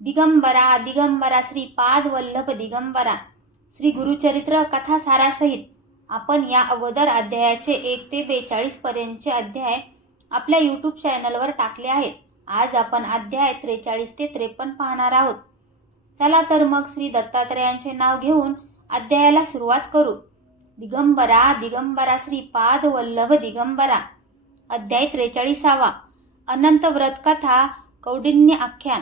दिगंबरा दिगंबरा श्रीपाद वल्लभ दिगंबरा. श्री गुरुचरित्र कथासारासहित आपण या अगोदर अध्यायाचे 1 ते 42 पर्यंतचे अध्याय आपल्या यूट्यूब चॅनलवर टाकले आहेत. आज आपण अध्याय 43 ते 53 पाहणार आहोत. चला तर मग श्री दत्तात्रेयांचे नाव घेऊन अध्यायाला सुरुवात करू. दिगंबरा दिगंबरा श्रीपाद वल्लभ दिगंबरा. अध्याय 43. अनंत व्रत कथा कौंडिन्य आख्यान.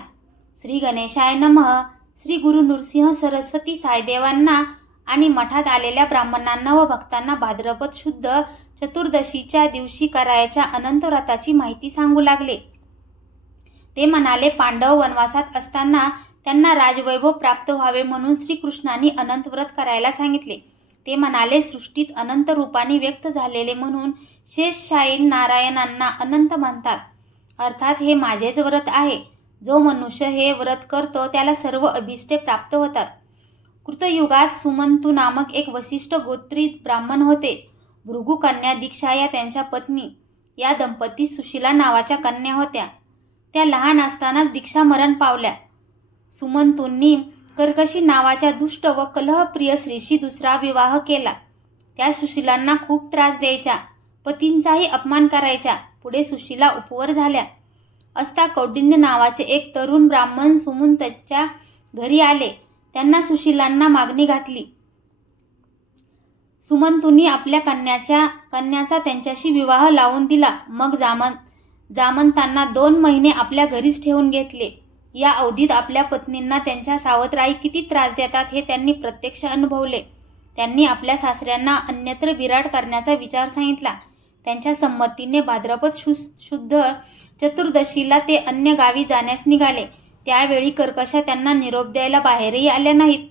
श्री गणेशाय नमः. श्री गुरु नृसिंह सरस्वती साईदेवांना आणि मठात आलेल्या ब्राह्मणांना व भक्तांना भाद्रपद शुद्ध चतुर्दशीच्या दिवशी करायच्या अनंत व्रताची माहिती सांगू लागले. ते म्हणाले, पांडव वनवासात असताना त्यांना राजवैभव प्राप्त व्हावे म्हणून श्रीकृष्णांनी अनंत व्रत करायला सांगितले. ते म्हणाले, सृष्टीत अनंत रूपाने व्यक्त झालेले म्हणून शेषशायी नारायणांना अनंत म्हणतात. अर्थात हे माझेच व्रत आहे. जो मनुष्य हे व्रत करतो त्याला सर्व अभिष्टे प्राप्त होतात. कृतयुगात सुमंतू नामक एक वसिष्ठ गोत्री ब्राह्मण होते. भृगु कन्या दीक्षा या त्यांच्या पत्नी. या दंपती सुशीला नावाच्या कन्या होत्या. त्या लहान असतानाच दीक्षा मरण पावल्या. सुमंतूंनी कर्कशी नावाच्या दुष्ट व कलहप्रिय स्त्रीशी दुसरा विवाह केला. त्या सुशीलांना खूप त्रास द्यायच्या, पतींचाही अपमान करायच्या. पुढे सुशीला उपवर झाल्या असता कौंडिन्य नावाचे एक तरुण ब्राह्मण सुमंतच्या घरी आले. त्यांना सुशीलांना मागणी घातली. सुमंतूंनी आपल्या कन्याचा त्यांच्याशी विवाह लावून दिला. मग जामंतांना 2 महिने आपल्या घरीच ठेवून घेतले. या अवधीत आपल्या पत्नींना त्यांच्या सावत्राई किती त्रास देतात हे त्यांनी प्रत्यक्ष अनुभवले. त्यांनी आपल्या सासऱ्यांना अन्यत्र विराट करण्याचा विचार सांगितला. त्यांच्या संमतीने भाद्रपद शुद्ध चतुर्दशीला ते अन्य गावी जाण्यास निघाले. त्यावेळी कर्कशा त्यांना निरोप द्यायला बाहेरही आल्या नाहीत.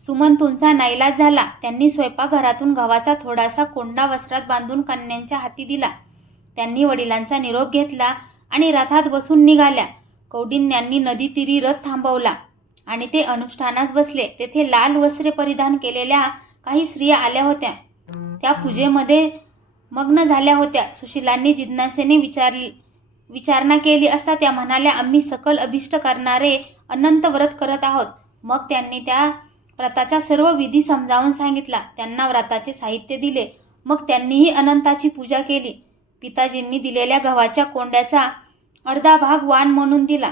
सुमंतूंचा नाईलाज झाला. त्यांनी स्वयंपाकघरातून गव्हाचा थोडासा कोंडा वस्त्रात बांधून कन्यांच्या हाती दिला. त्यांनी वडिलांचा निरोप घेतला आणि रथात बसून निघाल्या. कौंडिन्यांनी नदीतीरी रथ थांबवला आणि ते अनुष्ठानास बसले. तेथे लाल वस्त्रे परिधान केलेल्या काही स्त्रिया आल्या होत्या. त्या पूजेमध्ये मग्न झाल्या होत्या. सुशीलांनी जिज्ञासेने विचारणा केली असता त्या म्हणाल्या, आम्ही सकल अभिष्ट करणारे अनंत व्रत करत आहोत. मग त्यांनी त्या व्रताचा सर्व विधी समजावून सांगितला. त्यांना व्रताचे साहित्य दिले. मग त्यांनीही अनंताची पूजा केली. पिताजींनी दिलेल्या गव्हाच्या कोंड्याचा अर्धा भाग वाण म्हणून दिला.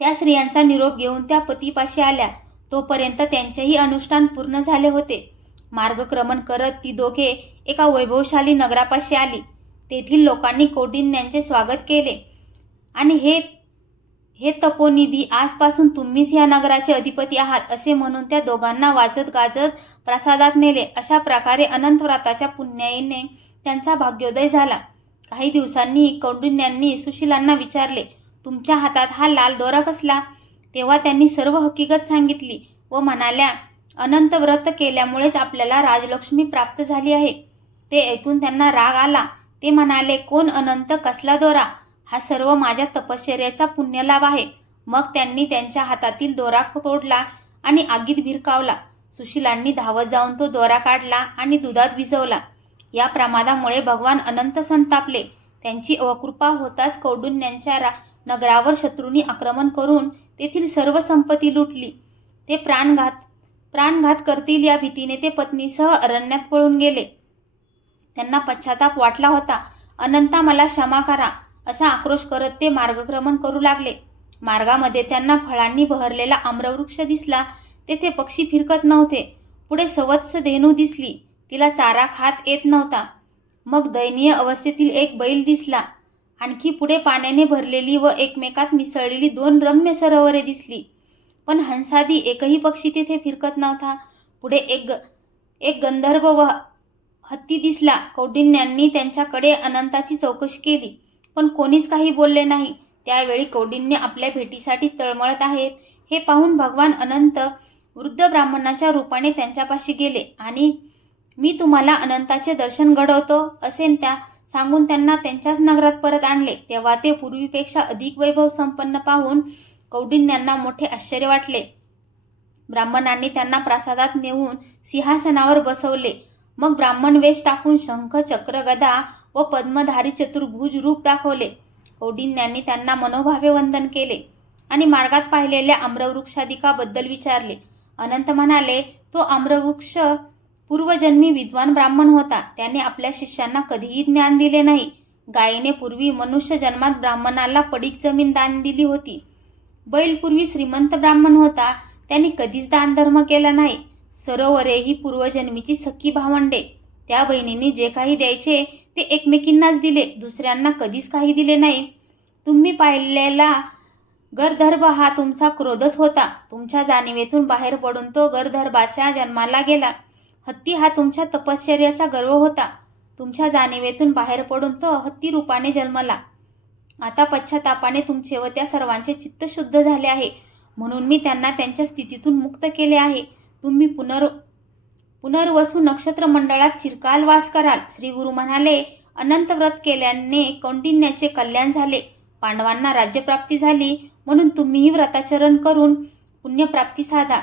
त्या स्त्रियांचा निरोप घेऊन त्या पतीपाशी आल्या. तोपर्यंत त्यांचेही अनुष्ठान पूर्ण झाले होते. मार्गक्रमण करत ती दोघे एका वैभवशाली नगरापाशी आली. तेथील लोकांनी कौंडिन्यांचे स्वागत केले आणि हे तपोनिधी, आजपासून तुम्हीच या नगराचे अधिपती आहात असे म्हणून त्या दोघांना वाजत गाजत प्रासादात नेले. अशा प्रकारे अनंत व्रताच्या पुण्याईने त्यांचा भाग्योदय झाला. काही दिवसांनी कौंडिन्यांनी सुशीलांना विचारले, तुमच्या हातात हा लाल दोरा कसला? तेव्हा त्यांनी सर्व हकीकत सांगितली व म्हणाल्या, अनंत व्रत केल्यामुळेच आपल्याला राजलक्ष्मी प्राप्त झाली आहे. ते ऐकून त्यांना राग आला. ते म्हणाले, कोण अनंत, कसला दोरा? हा सर्व माझ्या तपश्चर्याचा पुण्यलाभ आहे. मग त्यांनी त्यांच्या हातातील दोरा तोडला आणि आगीत भिरकावला. सुशीलांनी धावत जाऊन तो दोरा काढला आणि दुधात भिजवला. या प्रमादामुळे भगवान अनंत संतापले. त्यांची अकृपा होताच कौंडिन्यांच्या नगरावर शत्रूंनी आक्रमण करून तेथील सर्व संपत्ती लुटली. ते प्राणघात करतील या भीतीने ते पत्नीसह अरण्यात पळून गेले. त्यांना पश्चाताप वाटला होता. अनंता, मला क्षमा करा असा आक्रोश करत ते मार्गक्रमण करू लागले. मार्गामध्ये त्यांना फळांनी बहरलेला आम्रवृक्ष दिसला. तेथे पक्षी फिरकत नव्हते. पुढे सवत्स धेनू दिसली. तिला चारा खात येत नव्हता. मग दयनीय अवस्थेतील एक बैल दिसला. आणखी पुढे पाण्याने भरलेली व एकमेकात मिसळलेली 2 रम्य सरोवरे दिसली. पण हंसादी एकही पक्षी तेथे फिरकत नव्हता. पुढे एक गंधर्व व हत्ती दिसला. कौंडिन्यांनी त्यांच्याकडे अनंताची चौकशी केली, पण कोणीच काही बोलले नाही. त्यावेळी कौंडिन्य आपल्या भेटीसाठी तळमळत आहेत हे पाहून भगवान अनंत वृद्ध ब्राह्मणाच्या रूपाने त्यांच्यापाशी गेले आणि मी तुम्हाला अनंताचे दर्शन घडवतो असे सांगून त्यांना त्यांच्याच नगरात परत आणले. तेव्हा ते पूर्वीपेक्षा अधिक वैभव संपन्न पाहून कौंडिन्यांना मोठे आश्चर्य वाटले. ब्राह्मणांनी त्यांना प्रासादात नेऊन सिंहासनावर बसवले. मग ब्राह्मण वेश टाकून शंख, चक्र, गदा व पद्मधारी चतुर्भुज रूप दाखवले. कौंडिन्यांनी त्यांना मनोभावे वंदन केले आणि मार्गात पाहिलेल्या आम्रवृक्षादिकाबद्दल विचारले. अनंत म्हणाले, तो आम्रवृक्ष पूर्वजन्मी विद्वान ब्राह्मण होता. त्याने आपल्या शिष्यांना कधीही ज्ञान दिले नाही. गायीने पूर्वी मनुष्य जन्मात ब्राह्मणाला पडीक जमीन दान दिली होती. बैल पूर्वी श्रीमंत ब्राह्मण होता. त्यांनी कधीच दानधर्म केला नाही. सरोवरे ही पूर्वजन्मीची सख्खी भावंडे. त्या बहिणींनी जे काही द्यायचे ते एकमेकींनाच दिले, दुसऱ्यांना कधीच काही दिले नाही. तुम्ही पाहिलेला गर्दर्भ हा तुमचा क्रोधच होता. तुमच्या जाणीवेतून बाहेर पडून तो गर्दर्भाच्या जन्माला गेला. हत्ती हा तुमच्या तपश्चर्याचा गर्व होता. तुमच्या जाणीवेतून बाहेर पडून तो हत्ती रूपाने जन्मला. आता पश्चातापाने तुमचे व त्या सर्वांचे चित्त शुद्ध झाले आहे, म्हणून मी त्यांना त्यांच्या स्थितीतून मुक्त केले आहे. तुम्ही पुनर्वसू नक्षत्र मंडळात चिरकाल वास कराल. श्री गुरु म्हणाले, अनंत व्रत केल्याने कौंडिन्याचे कल्याण झाले. पांडवांना राज्यप्राप्ती झाली, म्हणून तुम्हीही व्रताचरण करून पुण्यप्राप्ती साधा.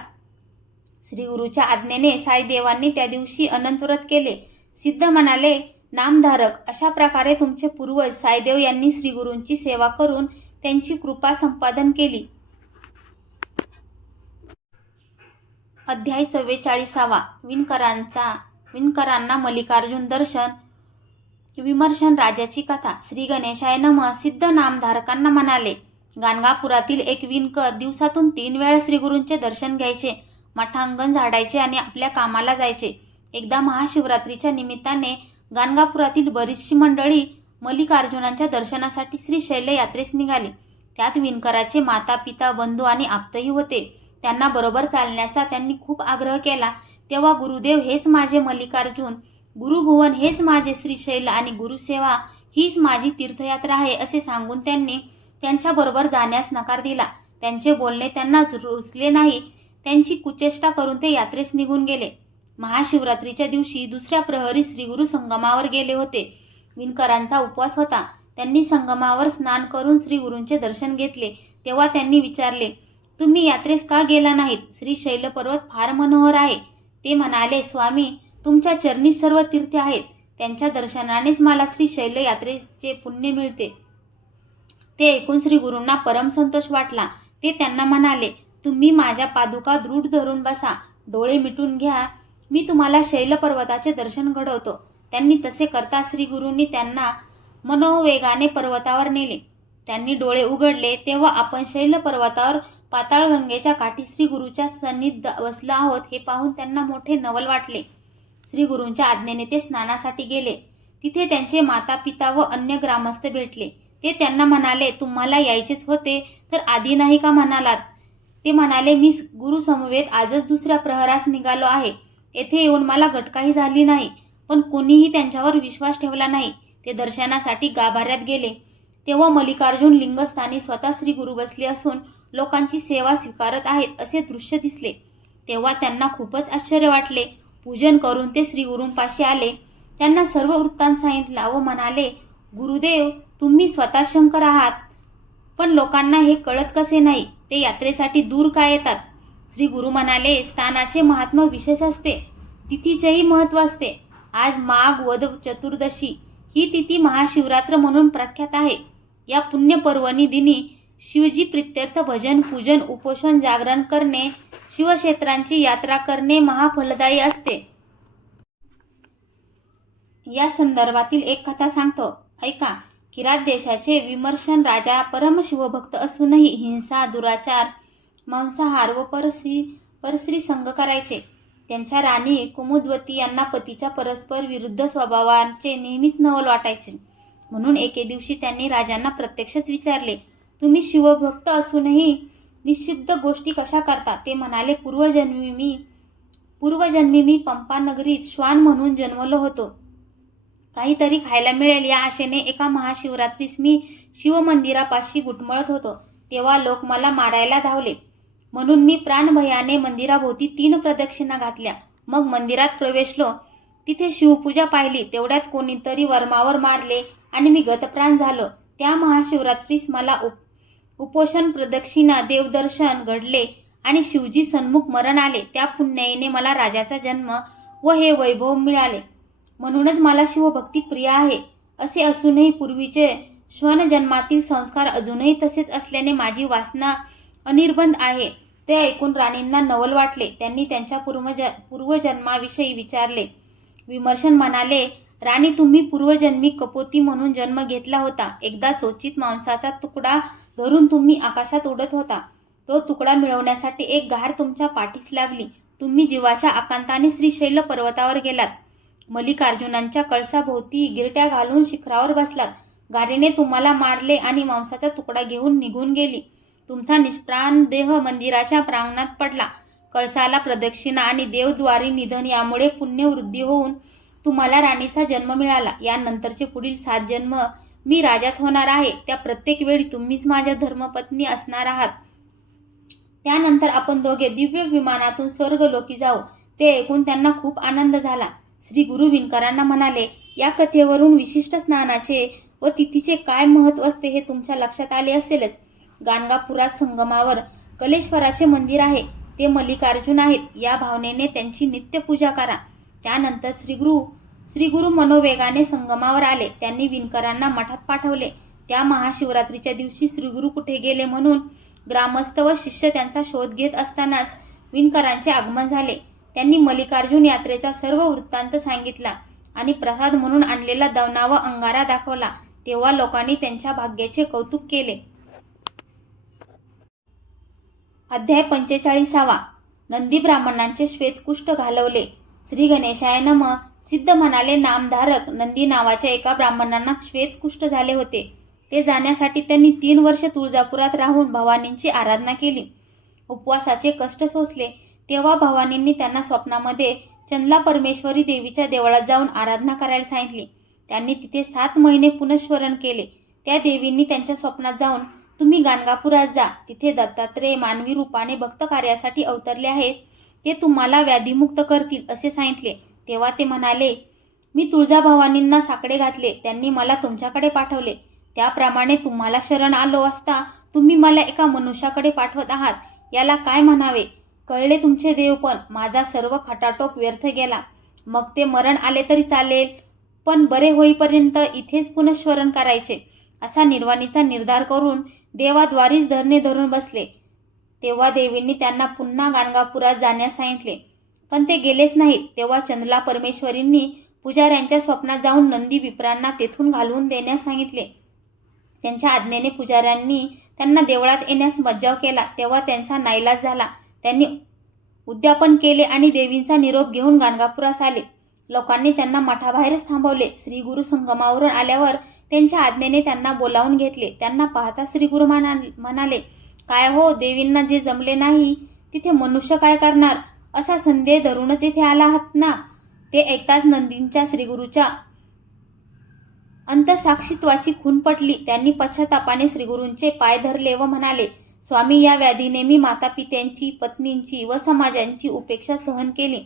श्री गुरुच्या आज्ञेने साईदेवांनी त्या दिवशी अनंत व्रत केले. सिद्ध म्हणाले, नामधारक, अशा प्रकारे तुमचे पूर्वज साईदेव यांनी श्री गुरूंची सेवा करून त्यांची कृपा संपादन केली. अध्याय 44. विणकरांना मल्लिकार्जुन दर्शन विमर्शन राजाची कथा. श्री गणेशाय नमः. सिद्ध नामधारकांना म्हणाले, गाणगापुरातील एक विणकर दिवसातून 3 वेळा श्रीगुरूंचे दर्शन घ्यायचे, मठांगण झाडायचे आणि आपल्या कामाला जायचे. एकदा महाशिवरात्रीच्या निमित्ताने गाणगापुरातील बरीचशी मंडळी मल्लिकार्जुनांच्या दर्शनासाठी श्रीशैल यात्रेस निघाली. त्यात विणकराचे माता पिता बंधू आणि आप्तही होते. त्यांना बरोबर चालण्याचा त्यांनी खूप आग्रह केला. तेव्हा गुरुदेव हेच माझे मल्लिकार्जुन, गुरुभुवन हेच माझे श्रीशैल आणि गुरुसेवा हीच माझी तीर्थयात्रा आहे असे सांगून त्यांनी त्यांच्याबरोबर जाण्यास नकार दिला. त्यांचे बोलणे त्यांना रुचले नाही. त्यांची कुचेष्टा करून ते यात्रेस निघून गेले. महाशिवरात्रीच्या दिवशी दुसऱ्या प्रहरी श्रीगुरु संगमावर गेले होते. विणकरांचा उपवास होता. त्यांनी संगमावर स्नान करून श्रीगुरूंचे दर्शन घेतले. तेव्हा त्यांनी विचारले, तुम्ही यात्रेस का गेला नाहीत? श्रीशैल पर्वत फार मनोहर आहे. ते म्हणाले, स्वामी, तुमच्या चरणी सर्व तीर्थे आहेत. त्यांच्या दर्शनानेच मला श्रीशैल यात्रेचे पुण्य मिळते. ते ऐकून श्रीगुरूंना परम संतोष वाटला. ते त्यांना म्हणाले, तुम्ही माझ्या पादुका दृढ धरून बसा, डोळे मिटून घ्या, मी तुम्हाला शैल पर्वताचे दर्शन घडवतो. त्यांनी तसे करता श्रीगुरूंनी त्यांना मनोवेगाने पर्वतावर नेले. त्यांनी डोळे उघडले तेव्हा आपण शैल पर्वतावर पाताळगंगेच्या काठी श्रीगुरूच्या सन्निध बसलो आहोत हे पाहून त्यांना मोठे नवल वाटले. श्रीगुरूंच्या आज्ञेने ते स्नानासाठी गेले. तिथे त्यांचे माता पिता व अन्य ग्रामस्थ भेटले. ते त्यांना म्हणाले, तुम्हाला यायचेच होते तर आधी नाही का म्हणालात? ते म्हणाले, मी गुरु समवेत आजच दुसऱ्या प्रहरास निघालो आहे. येथे येऊन मला घटकाही झाली नाही, पण कोणीही त्यांच्यावर विश्वास ठेवला नाही. ते दर्शनासाठी गाभाऱ्यात गेले. तेव्हा मल्लिकार्जुन लिंगस्थानी स्वतः श्री गुरु बसले असून लोकांची सेवा स्वीकारत आहेत असे दृश्य दिसले. तेव्हा त्यांना खूपच आश्चर्य वाटले. पूजन करून ते श्रीगुरूंपाशी आले. त्यांना सर्व वृत्तांत सांगितला व म्हणाले, गुरुदेव, तुम्ही स्वतः शंकर आहात, पण लोकांना हे कळत कसे नाही? ते यात्रेसाठी दूर का येतात? श्री गुरु म्हणाले, स्थानाचे महात्म्य विशेष असते, तिथीचेही महत्त्व असते. आज माघ वद चतुर्दशी ही तिथी महाशिवरात्र म्हणून प्रख्यात आहे. या पुण्य पर्वणी दिनी शिवजी प्रित्यर्थ भजन, पूजन, उपोषण, जागरण करणे, शिवक्षेत्रांची यात्रा करणे महाफलदायी असते. या संदर्भातील एक कथा सांगतो, ऐका. किरात देशाचे विमर्शन राजा परम शिवभक्त असूनही हिंसा, दुराचार, मांसाहार व परस्त्री संग करायचे. त्यांच्या राणी कुमुद्वती यांना पतीच्या परस्पर विरुद्ध स्वभावाचे नेहमीच नवल वाटायचे. म्हणून एके दिवशी त्यांनी राजांना प्रत्यक्षच विचारले, तुम्ही शिवभक्त असूनही निषिद्ध गोष्टी कशा करता? ते म्हणाले, पूर्वजन्मी मी पंपा नगरीत श्वान म्हणून जन्मलो होतो. काहीतरी खायला मिळेल या आशेने एका महाशिवरात्रीस मी शिवमंदिरापाशी घुटमळत होतो. तेव्हा लोक मला मारायला धावले. म्हणून मी प्राणभयाने मंदिराभोवती 3 प्रदक्षिणा घातल्या. मग मंदिरात प्रवेशलो. तिथे शिवपूजा पाहिली. तेवढ्यात कोणीतरी वर्मावर मारले आणि मी गतप्राण झालो. त्या महाशिवरात्रीस मला उपोषण, प्रदक्षिणा, देवदर्शन घडले आणि शिवजी सन्मुख मरण आले. त्या पुण्याईने मला राजाचा जन्म व हे वैभव मिळाले. म्हणूनच मला शिवभक्ती प्रिय आहे. असे असूनही पूर्वीचे श्वन जन्मातील संस्कार अजूनही तसेच असल्याने माझी वासना अनिर्बंध आहे. ते ऐकून राणींना नवल वाटले. त्यांनी त्यांच्या पूर्वजन्माविषयी विचारले. विमर्शन म्हणाले, राणी, तुम्ही पूर्वजन्मी कपोती म्हणून जन्म घेतला होता. एकदा चोचीत मांसाचा तुकडा धरून तुम्ही आकाशात उडत होता. तो तुकडा मिळवण्यासाठी एक घार तुमच्या पाठीस लागली. तुम्ही जीवाच्या आकांताने श्रीशैल पर्वतावर गेलात. मल्लिकार्जुनांच्या कळसाभोवती गिरट्या घालून शिखरावर बसलात. गारेने तुम्हाला मारले आणि मांसाचा तुकडा घेऊन निघून गेली. तुमचा निष्प्राण देह मंदिराच्या प्रांगणात पडला. कळसाला प्रदक्षिणा आणि देवद्वारी निधन यामुळे पुण्यवृद्धी होऊन तुम्हाला राणीचा जन्म मिळाला. यानंतरचे पुढील 7 जन्म मी राजाच होणार आहे. त्या प्रत्येक वेळी तुम्हीच माझ्या धर्मपत्नी असणार आहात. त्यानंतर आपण दोघे दिव्य विमानातून स्वर्गलोकी जाऊ. ते ऐकून त्यांना खूप आनंद झाला. श्री गुरु विणकरांना म्हणाले, या कथेवरून विशिष्ट स्नानाचे व तिथीचे काय महत्त्व असते हे तुमच्या लक्षात आले असेलच. गाणगापुरात संगमावर कलेश्वराचे मंदिर आहे. ते मल्लिकार्जुन आहेत. या भावनेने त्यांची नित्य पूजा करा. त्यानंतर श्री गुरु मनोवेगाने संगमावर आले. त्यांनी विणकरांना मठात पाठवले. त्या महाशिवरात्रीच्या दिवशी श्रीगुरु कुठे गेले म्हणून ग्रामस्थ व शिष्य त्यांचा शोध घेत असतानाच विणकरांचे आगमन झाले. त्यांनी मल्लिकार्जुन यात्रेचा सर्व वृत्तांत सांगितला आणि प्रसाद म्हणून आणलेला दवना व अंगारा दाखवला. तेव्हा लोकांनी त्यांच्या भाग्याचे कौतुक केले. अध्याय 45. नंदी ब्राह्मणांचे श्वेतकुष्ठ घालवले. श्री गणेशाय नमः. सिद्ध म्हणाले, नामधारक नंदी नावाच्या एका ब्राह्मणांना श्वेतकुष्ठ झाले होते. ते जाण्यासाठी त्यांनी 3 वर्ष तुळजापुरात राहून भवानींची आराधना केली. उपवासाचे कष्ट सोसले. तेव्हा भवानींनी त्यांना स्वप्नामध्ये चंदला परमेश्वरी देवीच्या देवळात जाऊन आराधना करायला सांगितली. त्यांनी तिथे 7 महिने पुनश्चरण केले. त्या देवींनी त्यांच्या स्वप्नात जाऊन, तुम्ही गाणगापुरात जा. तिथे दत्तात्रेय मानवी रूपाने भक्त कार्यासाठी अवतरले आहेत. ते तुम्हाला व्याधीमुक्त करतील असे सांगितले. तेव्हा ते म्हणाले, मी तुळजाभवानींना साकडे घातले. त्यांनी मला तुमच्याकडे पाठवले. त्याप्रमाणे तुम्हाला शरण आलो असता तुम्ही मला एका मनुष्याकडे पाठवत आहात. याला काय म्हणावे? कळले तुमचे देव, पण माझा सर्व खटाटोप व्यर्थ गेला. मग ते मरण आले तरी चालेल, पण बरे होईपर्यंत इथेच पुनश्चरण करायचे असा निर्वाणीचा निर्धार करून देवाद्वारीच धरणे धरून बसले. तेव्हा देवींनी त्यांना पुन्हा गाणगापुरात जाण्यास सांगितले, पण ते गेलेच नाहीत. तेव्हा चंदला परमेश्वरींनी पुजाऱ्यांच्या स्वप्नात जाऊन नंदी विप्रांना तेथून घालवून देण्यास सांगितले. त्यांच्या आज्ञेने पुजाऱ्यांनी त्यांना देवळात येण्यास मज्जाव केला. तेव्हा त्यांचा नाईलाज झाला. त्यांनी उद्यापन केले आणि देवींचा निरोप घेऊन गाणगापुरास आले. लोकांनी त्यांना मठाबाहेरच थांबवले. श्री गुरु संगमावरून आल्यावर त्यांच्या आज्ञेने त्यांना बोलावून घेतले. त्यांना पाहता श्री गुरु म्हणाले, काय हो, देवींना जे जमले नाही तिथे मनुष्य काय करणार? असा संदेह धरूनच इथे आला आहात ना? ते ऐकताच नंदींच्या श्रीगुरूच्या अंतसाक्षीत्वाची खून पटली. त्यांनी पश्चातापाने श्रीगुरूंचे पाय धरले व म्हणाले, स्वामी, या व्याधीने मी मातापित्यांची, पत्नींची व समाजांची उपेक्षा सहन केली.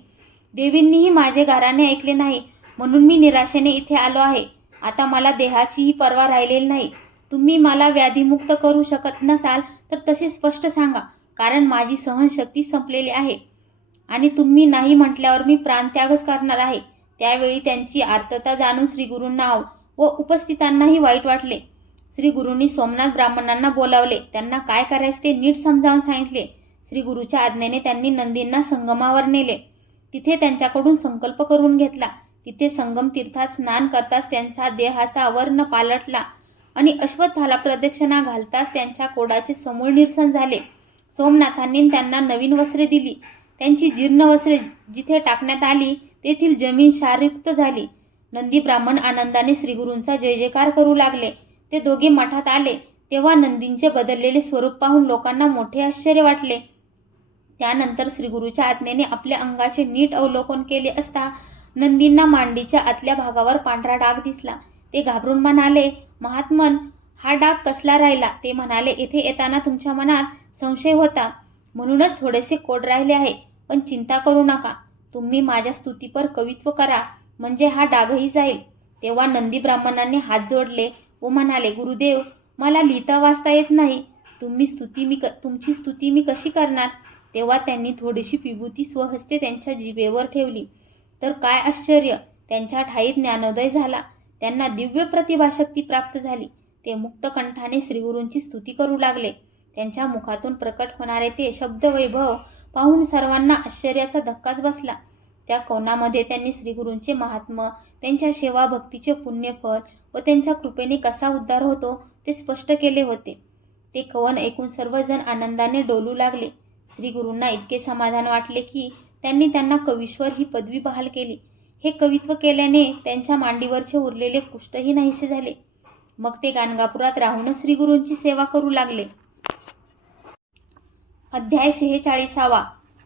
देवींनीही माझे गाराने ऐकले नाही, म्हणून मी निराशेने इथे आलो आहे. आता मला देहाचीही पर्वा राहिलेली नाही. तुम्ही मला व्याधीमुक्त करू शकत नसाल तर तसे स्पष्ट सांगा, कारण माझी सहनशक्ती संपलेली आहे आणि तुम्ही नाही म्हटल्यावर मी प्राणत्यागच करणार आहे. त्यावेळी त्यांची आर्तता जाणून श्रीगुरूंना व उपस्थितांनाही वाईट वाटले. श्री गुरूंनी सोमनाथ ब्राह्मणांना बोलावले. त्यांना काय करायचे ते नीट समजावून सांगितले. श्री गुरूच्या आज्ञेने त्यांनी नंदींना संगमावर नेले. तिथे त्यांच्याकडून संकल्प करून घेतला. तिथे संगम तीर्थात स्नान करताच त्यांचा देहाचा वर्ण पालटला आणि अश्वत्थाला प्रदक्षिणा घालताच त्यांच्या कोडाचे समूळ निरसन झाले. सोमनाथांनी त्यांना नवीन वस्त्रे दिली. त्यांची जीर्ण वस्त्रे जिथे टाकण्यात आली तेथील जमीन क्षारयुक्त झाली. नंदी ब्राह्मण आनंदाने श्रीगुरूंचा जय जयकार करू लागले. ते दोघे मठात आले तेव्हा नंदींचे बदललेले स्वरूप पाहून लोकांना मोठे आश्चर्य वाटले. त्यानंतर श्रीगुरूच्या आज्ञेने आपल्या अंगाचे नीट अवलोकन केले असता नंदींना मांडीच्या आतल्या भागावर पांढरा डाग दिसला. ते घाबरून म्हणाले, महात्मन, हा डाग कसला राहिला? ते म्हणाले, येथे येताना तुमच्या मनात संशय होता म्हणूनच थोडेसे कोड राहिले आहे, पण चिंता करू नका. तुम्ही माझ्या स्तुतीपर कवित्व करा, म्हणजे हा डागही जाईल. तेव्हा नंदी ब्राह्मणांनी हात जोडले व म्हणाले, गुरुदेव, मला लिहिता वाचता येत नाही. तुमची स्तुती मी कशी करणार? तेव्हा त्यांनी थोडीशी विभूती स्वहस्ते त्यांच्या जिभेवर ठेवली. तर काय आश्चर्य, त्यांच्या ठाईत ज्ञानोदय झाला. त्यांना दिव्य प्रतिभाशक्ती प्राप्त झाली. ते मुक्त कंठाने श्रीगुरूंची स्तुती करू लागले. त्यांच्या मुखातून प्रकट होणारे ते शब्दवैभव पाहून सर्वांना आश्चर्याचा धक्काच बसला. त्या कवनामध्ये त्यांनी श्रीगुरूंचे महात्म्य, त्यांच्या सेवा भक्तीचे पुण्यफल व त्यांच्या कृपेने कसा उद्धार होतो ते स्पष्ट केले होते. ते कवन ऐकून सर्वजण आनंदाने डोलू लागले. श्रीगुरूंना इतके समाधान वाटले की त्यांना कवीश्वर ही पदवी बहाल केली. हे कवित्व केल्याने त्यांच्या मांडीवरचे उरलेले कुष्ठही नाहीसे झाले. मग ते गाणगापुरात राहूनच श्रीगुरूंची सेवा करू लागले. अध्याय 46.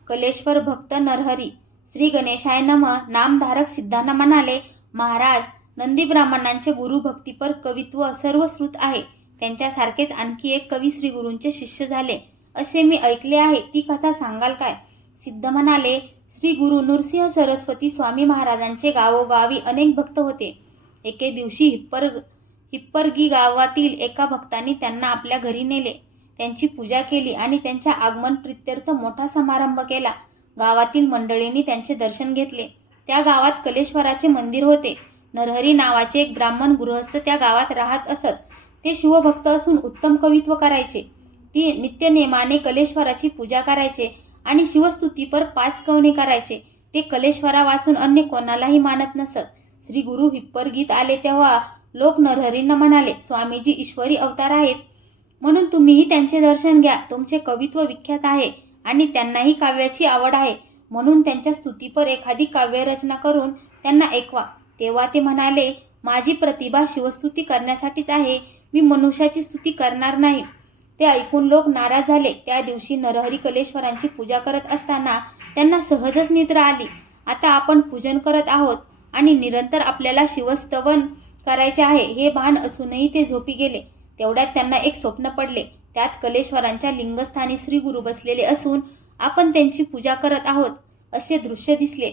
कलेश्वर भक्त नरहरी. श्री गणेशाय नम. नामधारक सिद्धांना म्हणाले, महाराज, नंदी ब्राह्मणांचे गुरुभक्तीपर कवित्व सर्वश्रुत आहे. त्यांच्यासारखेच आणखी एक कवी श्रीगुरूंचे शिष्य झाले असे मी ऐकले आहे. ती कथा सांगाल काय? सिद्ध म्हणाले, श्री गुरु नृसिंह सरस्वती स्वामी महाराजांचे गावोगावी अनेक भक्त होते. एके दिवशी हिप्परगी गावातील एका भक्तांनी त्यांना आपल्या घरी नेले. त्यांची पूजा केली आणि त्यांच्या आगमन प्रित्यर्थ मोठा समारंभ केला. गावातील मंडळींनी त्यांचे दर्शन घेतले. त्या गावात कलेश्वराचे मंदिर होते. नरहरी नावाचे एक ब्राह्मण गृहस्थ त्या गावात राहत असत. ते शिवभक्त असून उत्तम कवित्व करायचे. ती नित्यनेमाने कलेश्वराची पूजा करायचे आणि शिवस्तुतीपर 5 कवने करायचे. ते कलेश्वरा वाचून अन्य कोणालाही मानत नसत. श्री गुरु हिप्परगीत आले तेव्हा लोक नरहरींना म्हणाले, स्वामीजी ईश्वरी अवतार आहेत, म्हणून तुम्हीही त्यांचे दर्शन घ्या. तुमचे कवित्व विख्यात आहे आणि त्यांनाही काव्याची आवड आहे, म्हणून त्यांच्या स्तुतीपर एखादी काव्यरचना करून त्यांना ऐकवा. तेव्हा ते म्हणाले, माझी प्रतिभा शिवस्तुती करण्यासाठीच आहे, मी मनुष्याची स्तुती करणार नाही. ते ऐकून लोक नाराज झाले. त्या दिवशी नरहरी कलेश्वरांची पूजा करत असताना त्यांना सहजच निद्रा आली. आता आपण पूजन करत आहोत आणि निरंतर आपल्याला शिवस्तवन करायचे आहे हे भान असूनही ते झोपी गेले. तेवढ्यात त्यांना एक स्वप्न पडले. त्यात कलेश्वरांच्या लिंगस्थानी श्रीगुरू बसलेले असून आपण त्यांची पूजा करत आहोत असे दृश्य दिसले.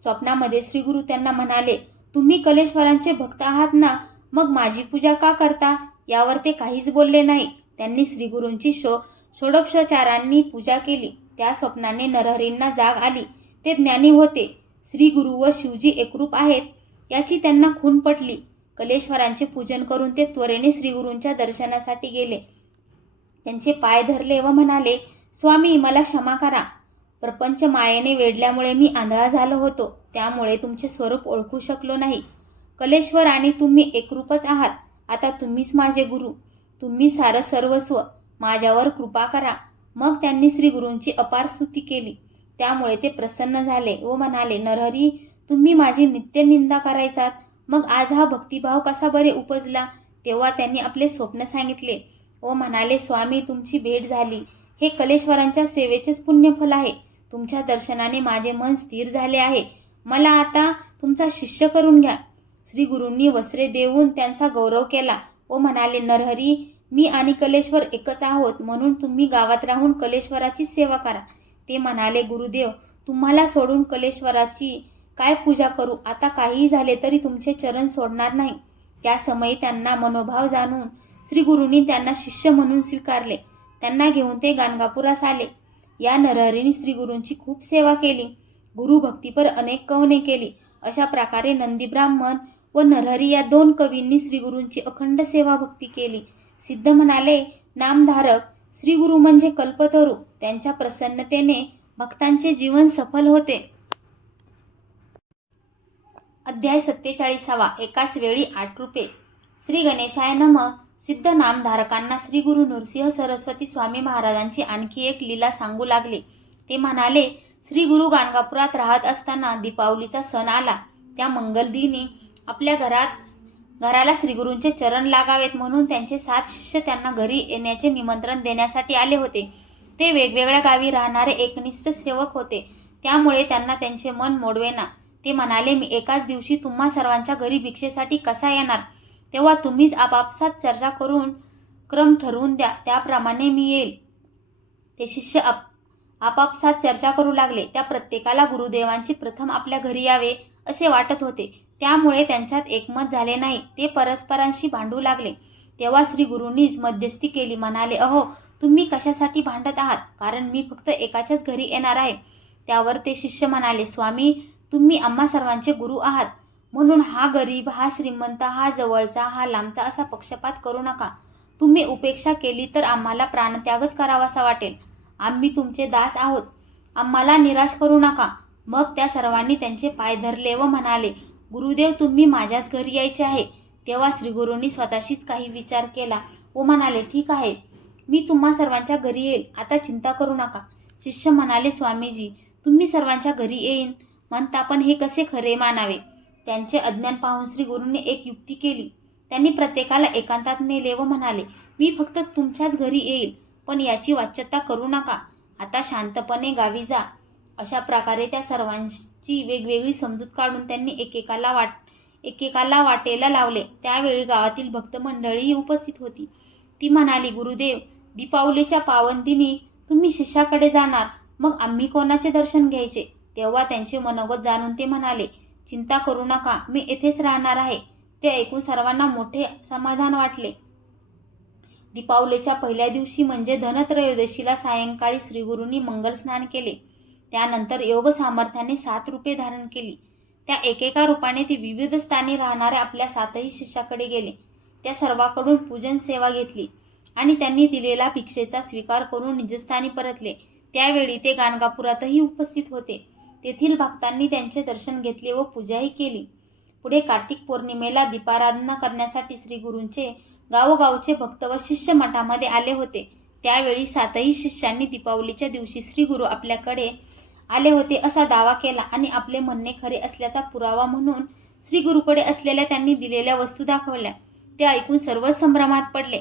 स्वप्नामध्ये श्रीगुरू त्यांना म्हणाले, तुम्ही कलेश्वरांचे भक्त आहात ना, मग माझी पूजा का करता? यावर ते काहीच बोलले नाही. त्यांनी श्रीगुरूंची षोडशोपचारांनी पूजा केली. त्या स्वप्नाने नरहरींना जाग आली. ते ज्ञानी होते. श्रीगुरू व शिवजी एकरूप आहेत याची त्यांना खूण पटली. कलेश्वरांचे पूजन करून ते त्वरेने श्रीगुरूंच्या दर्शनासाठी गेले. त्यांचे पाय धरले व म्हणाले, स्वामी, मला क्षमा करा. प्रपंच मायेने वेढल्यामुळे मी आंधळा झालो होतो, त्यामुळे तुमचे स्वरूप ओळखू शकलो नाही. कलेश्वर आणि तुम्ही एकरूपच आहात. आता तुम्हीच माझे गुरु, तुम्ही सारं सर्वस्व, माझ्यावर कृपा करा. मग त्यांनी श्रीगुरूंची अपार स्तुती केली. त्यामुळे ते प्रसन्न झाले व म्हणाले, नरहरी, तुम्ही माझी नित्य निंदा करायचात, मग आज हा भक्तिभाव कसा बरे उपजला? तेव्हा त्यांनी आपले स्वप्न सांगितले व म्हणाले, स्वामी, तुमची भेट झाली. हे कलेश्वरांच्या सेवेचेच पुण्यफल आहे. तुमच्या दर्शनाने माझे मन स्थिर झाले आहे. मला आता तुमचा शिष्य करून घ्या. श्रीगुरूंनी वस्त्रे देऊन त्यांचा गौरव केला व म्हणाले, नरहरी, मी आणि कलेश्वर एकच आहोत, म्हणून तुम्ही गावात राहून कलेश्वराची सेवा करा. ते म्हणाले, गुरुदेव, तुम्हाला सोडून कलेश्वराची काय पूजा करू? आता काहीही झाले तरी तुमचे चरण सोडणार नाही. त्या समयी त्यांना मनोभाव जाणून श्रीगुरूंनी त्यांना शिष्य म्हणून स्वीकारले. त्यांना घेऊन ते गाणगापुरास आले. या नरहरीने श्रीगुरूंची खूप सेवा केली. गुरुभक्तीपर अनेक कवने केली. अशा प्रकारे नंदी ब्राह्मण व नरहरी या 2 कवींनी श्रीगुरूंची अखंड सेवा भक्ती केली. सिद्ध म्हणाले, नामधारक श्रीगुरू म्हणजे कल्पतरू. त्यांच्या प्रसन्नतेने भक्तांचे जीवन सफल होते. अध्याय 47. एकाच वेळी 8 रूपे. श्री गणेशाय नम. सिद्ध नामधारकांना श्री गुरु नृसिंह सरस्वती स्वामी महाराजांची आणखी एक लीला सांगू लागले. ते म्हणाले, श्री गुरु गाणगापुरात राहत असताना दीपावलीचा सण आला. त्या मंगलदिनी आपल्या घराला श्रीगुरूंचे चरण लागावेत म्हणून त्यांचे 7 शिष्य त्यांना घरी येण्याचे निमंत्रण देण्यासाठी आले होते. ते वेगवेगळ्या गावी राहणारे एकनिष्ठ सेवक होते, त्यामुळे त्यांना त्यांचे मन मोडवेना. ते म्हणाले, मी एकाच दिवशी तुम्हा सर्वांच्या घरी भिक्षेसाठी कसा येणार? तेव्हा तुम्हीच आपापसात चर्चा करून क्रम ठरवून द्या, त्याप्रमाणे मी येईल. ते शिष्य आपापसात चर्चा करू लागले. त्या प्रत्येकाला गुरुदेवांची प्रथम आपल्या घरी यावे असे वाटत होते, त्यामुळे त्यांच्यात एकमत झाले नाही. ते परस्परांशी भांडू लागले. तेव्हा श्री गुरूंनीच मध्यस्थी केली. म्हणाले, अहो, तुम्ही कशासाठी भांडत आहात? कारण मी फक्त एकाच्याच घरी येणार आहे. त्यावर ते शिष्य म्हणाले, स्वामी, तुम्ही आम्हा सर्वांचे गुरु आहात, म्हणून हा गरीब, हा श्रीमंत, हा जवळचा, हा लांबचा असा पक्षपात करू नका. तुम्ही उपेक्षा केली तर आम्हाला प्राणत्यागच करावासा वाटेल. आम्ही तुमचे दास आहोत. आम्हाला निराश करू नका. मग त्या सर्वांनी त्यांचे पाय धरले व म्हणाले, गुरुदेव, तुम्ही माझ्याच घरी यायचे आहे. तेव्हा श्रीगुरूंनी स्वतःशीच काही विचार केला व म्हणाले, ठीक आहे, मी तुम्हा सर्वांच्या घरी येईल. आता चिंता करू नका. शिष्य म्हणाले, स्वामीजी, तुम्ही सर्वांच्या घरी येईन म्हणता, पण हे कसे खरे मानावे? त्यांचे अज्ञान पाहून श्रीगुरूंनी एक युक्ती केली. त्यांनी प्रत्येकाला एकांतात नेले व म्हणाले, मी फक्त तुमच्याच घरी येईल, पण याची वाच्यता करू नका. आता शांतपणे गावी जा. अशा प्रकारे त्या सर्वांची वेगवेगळी समजूत काढून त्यांनी एकेकाला वाटेला लावले. त्यावेळी गावातील भक्त मंडळीही उपस्थित होती. ती म्हणाली, गुरुदेव, दीपावलीच्या पावन दिनी तुम्ही शिष्याकडे जाणार, मग आम्ही कोणाचे दर्शन घ्यायचे? तेव्हा त्यांचे मनोगत जाणून ते म्हणाले, चिंता करू नका, मी येथेच राहणार आहे. ते ऐकून सर्वांना मोठे समाधान वाटले. दीपावलीच्या पहिल्या दिवशी म्हणजे धनत्रयोदशीला सायंकाळी श्रीगुरूंनी मंगल स्नान केले. त्यानंतर योग सामर्थ्याने 7 रूपे धारण केली. त्या एकेका रूपाने ते विविध स्थानी राहणाऱ्या आपल्या 7ही शिष्याकडे गेले. त्या सर्वांकडून पूजन सेवा घेतली आणि त्यांनी दिलेला भिक्षेचा स्वीकार करून निजस्थानी परतले. त्यावेळी ते गाणगापुरातही उपस्थित होते. तेथील भक्तांनी त्यांचे दर्शन घेतले व पूजाही केली. पुढे कार्तिक पौर्णिमेला दीपाराधना करण्यासाठी श्रीगुरूंचे गावोगावचे भक्त व शिष्य मठामध्ये आले होते. त्यावेळी 7ही शिष्यांनी दीपावलीच्या दिवशी श्रीगुरू आपल्याकडे आले होते असा दावा केला आणि आपले म्हणणे खरे असल्याचा पुरावा म्हणून श्रीगुरूकडे असलेल्या त्यांनी दिलेल्या वस्तू दाखवल्या. ते ऐकून सर्वच संभ्रमात पडले.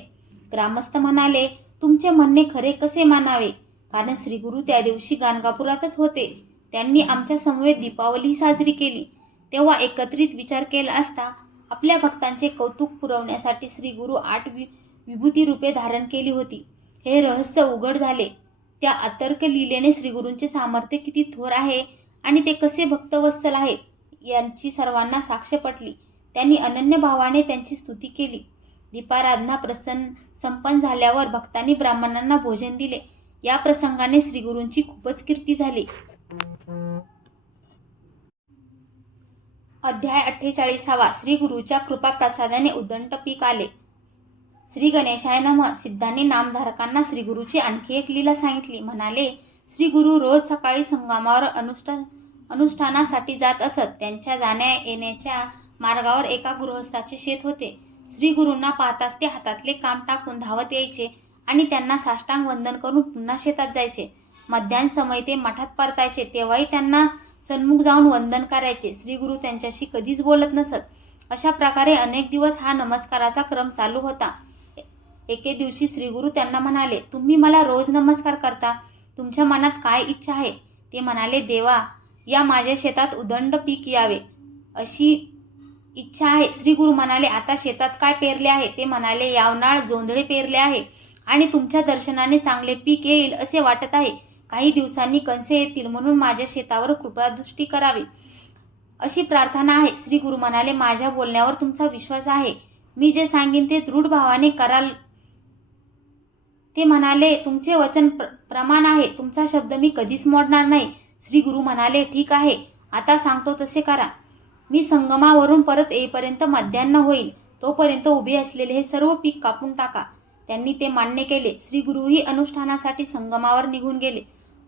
ग्रामस्थ म्हणाले, तुमचे म्हणणे खरे कसे मानावे? कारण श्रीगुरू त्या दिवशी गाणगापुरातच होते. त्यांनी आमच्या समवेत दीपावली साजरी केली. तेव्हा एकत्रित विचार केला असता आपल्या भक्तांचे कौतुक पुरवण्यासाठी श्रीगुरू 8 विभूती रूपे धारण केली होती. हे रहस्य उघड झाले. त्या अतर्क लीलेने श्रीगुरूंचे सामर्थ्य किती थोर आहे आणि ते कसे भक्तवत्सल आहेत यांची सर्वांना साक्ष पटली. त्यांनी अनन्य भावाने त्यांची स्तुती केली. दीपाराधना संपन्न झाल्यावर भक्तांनी ब्राह्मणांना भोजन दिले. या प्रसंगाने श्रीगुरूंची खूपच कीर्ती झाली. अध्याय 48. श्रीगुरूच्या कृपाप्रसादाने उदंड पीक आले. श्री गणेशाय नमः. सिद्धांनी नामधारकांना श्रीगुरूची आणखी एक लीला सांगितली. म्हणाले, श्रीगुरू रोज सकाळी संगमावर अनुष्ठानासाठी जात असत. त्यांच्या जाण्या येण्याच्या मार्गावर एका गृहस्थाचे शेत होते. श्रीगुरूंना पाहताच ते हातातले काम टाकून धावत यायचे आणि त्यांना साष्टांग वंदन करून पुन्हा शेतात जायचे. मध्याह्न समय ते मठात परतायचे. तेव्हाही त्यांना सन्मुख जाऊन वंदन करायचे. श्रीगुरू त्यांच्याशी कधीच बोलत नसत. अशा प्रकारे अनेक दिवस हा नमस्काराचा क्रम चालू होता. एके दिवशी श्रीगुरू त्यांना म्हणाले, तुम्ही मला रोज नमस्कार करता, तुमच्या मनात काय इच्छा आहे? ते म्हणाले, देवा, या माझ्या शेतात उदंड पीक यावे अशी इच्छा आहे. श्रीगुरू म्हणाले, आता शेतात काय पेरले आहे? ते म्हणाले, यावनाळ जोंधळे पेरले आहे आणि तुमच्या दर्शनाने चांगले पीक येईल असे वाटत आहे. काही दिवसांनी कणसे येतील, म्हणून माझ्या शेतावर कृपादृष्टी करावी अशी प्रार्थना आहे. श्रीगुरू म्हणाले, माझ्या बोलण्यावर तुमचा विश्वास आहे. मी जे सांगेन ते दृढ भावाने कराल. ते म्हणाले, तुमचे वचन प्रमाण आहे. तुमचा शब्द मी कधीच मोडणार नाही. श्रीगुरू म्हणाले, ठीक आहे, आता सांगतो तसे करा. मी संगमावरून परत येईपर्यंत मध्याह्न होईल. तोपर्यंत उभे असलेले हे सर्व पीक कापून टाका. त्यांनी ते मान्य केले. श्रीगुरूही अनुष्ठानासाठी संगमावर निघून गेले.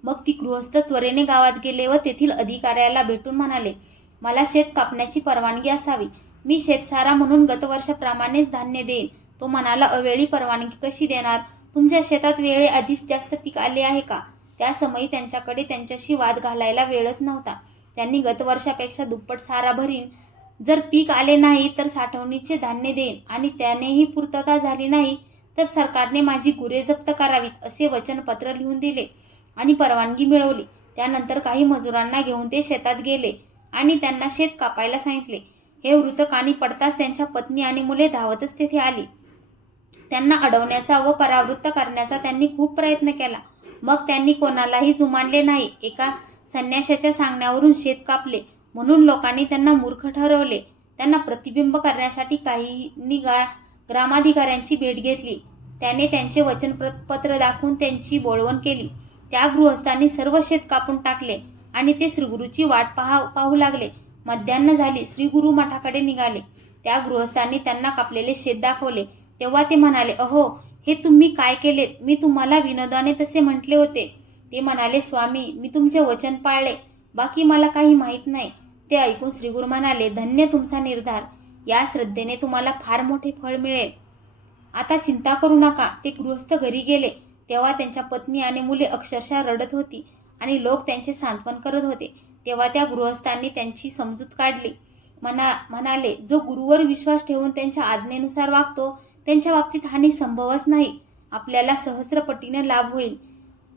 मग ती गृहस्थ त्वरेने गावात गेले व तेथील अधिकाऱ्याला भेटून म्हणाले, मला शेत कापण्याची परवानगी असावी. मी शेतसारा म्हणून गतवर्षाप्रमाणेच धान्य देईन. तो म्हणाला, अवेळी परवानगी कशी देणार? तुमच्या शेतात वेळेआधीच जास्त पीक आले आहे का? त्या समयी त्यांच्याकडे त्यांच्याशी वाद घालायला वेळच नव्हता. त्यांनी गतवर्षापेक्षा दुप्पट सारा भरीन. जर पीक आले नाही तर साठवणीचे धान्य देईन आणि त्यानेही पूर्तता झाली नाही तर सरकारने माझी गुरे जप्त करावीत असे वचनपत्र लिहून दिले आणि परवानगी मिळवली. त्यानंतर काही मजुरांना घेऊन ते शेतात गेले आणि त्यांना शेत कापायला सांगितले. हे वृत्त कानी पडताच त्यांच्या पत्नी आणि मुले धावतच तेथे आली. त्यांना अडवण्याचा व परावृत्त करण्याचा त्यांनी खूप प्रयत्न केला. मग त्यांनी कोणालाही जुमानले नाही. एका संन्याशाच्या सांगण्यावरून शेत कापले म्हणून लोकांनी त्यांना मूर्ख ठरवले. त्यांना प्रतिबिंब करण्यासाठी काहींनी ग्रामाधिकाऱ्यांची भेट घेतली. त्याने त्यांचे वचनपत्र दाखवून त्यांची बोळवण केली. त्या गृहस्थांनी सर्व शेत कापून टाकले आणि ते श्रीगुरूची वाट पाहू लागले. मध्यान्ह झाली. श्री गुरु मठाकडे निघाले. त्या गृहस्थांनी त्यांना कापलेले शेत दाखवले. तेव्हा ते म्हणाले, अहो, हे तुम्ही काय केलेत? मी तुम्हाला विनोदाने तसे म्हटले होते. ते म्हणाले, स्वामी, मी तुमचे वचन पाळले, बाकी मला काही माहीत नाही. ते ऐकून श्रीगुरु म्हणाले, धन्य तुमचा निर्धार. या श्रद्धेने तुम्हाला फार मोठे फळ मिळेल. आता चिंता करू नका. ते गृहस्थ घरी गेले तेव्हा त्यांच्या पत्नी आणि मुले अक्षरशः रडत होती आणि लोक त्यांचे सांत्वन करत होते. तेव्हा त्या गृहस्थांनी त्यांची समजूत काढली. म्हणाले, जो गुरुवर विश्वास ठेवून त्यांच्या आज्ञेनुसार वागतो त्यांच्या बाबतीत हानी संभवच नाही. आपल्याला सहस्रपटीने लाभ होईल.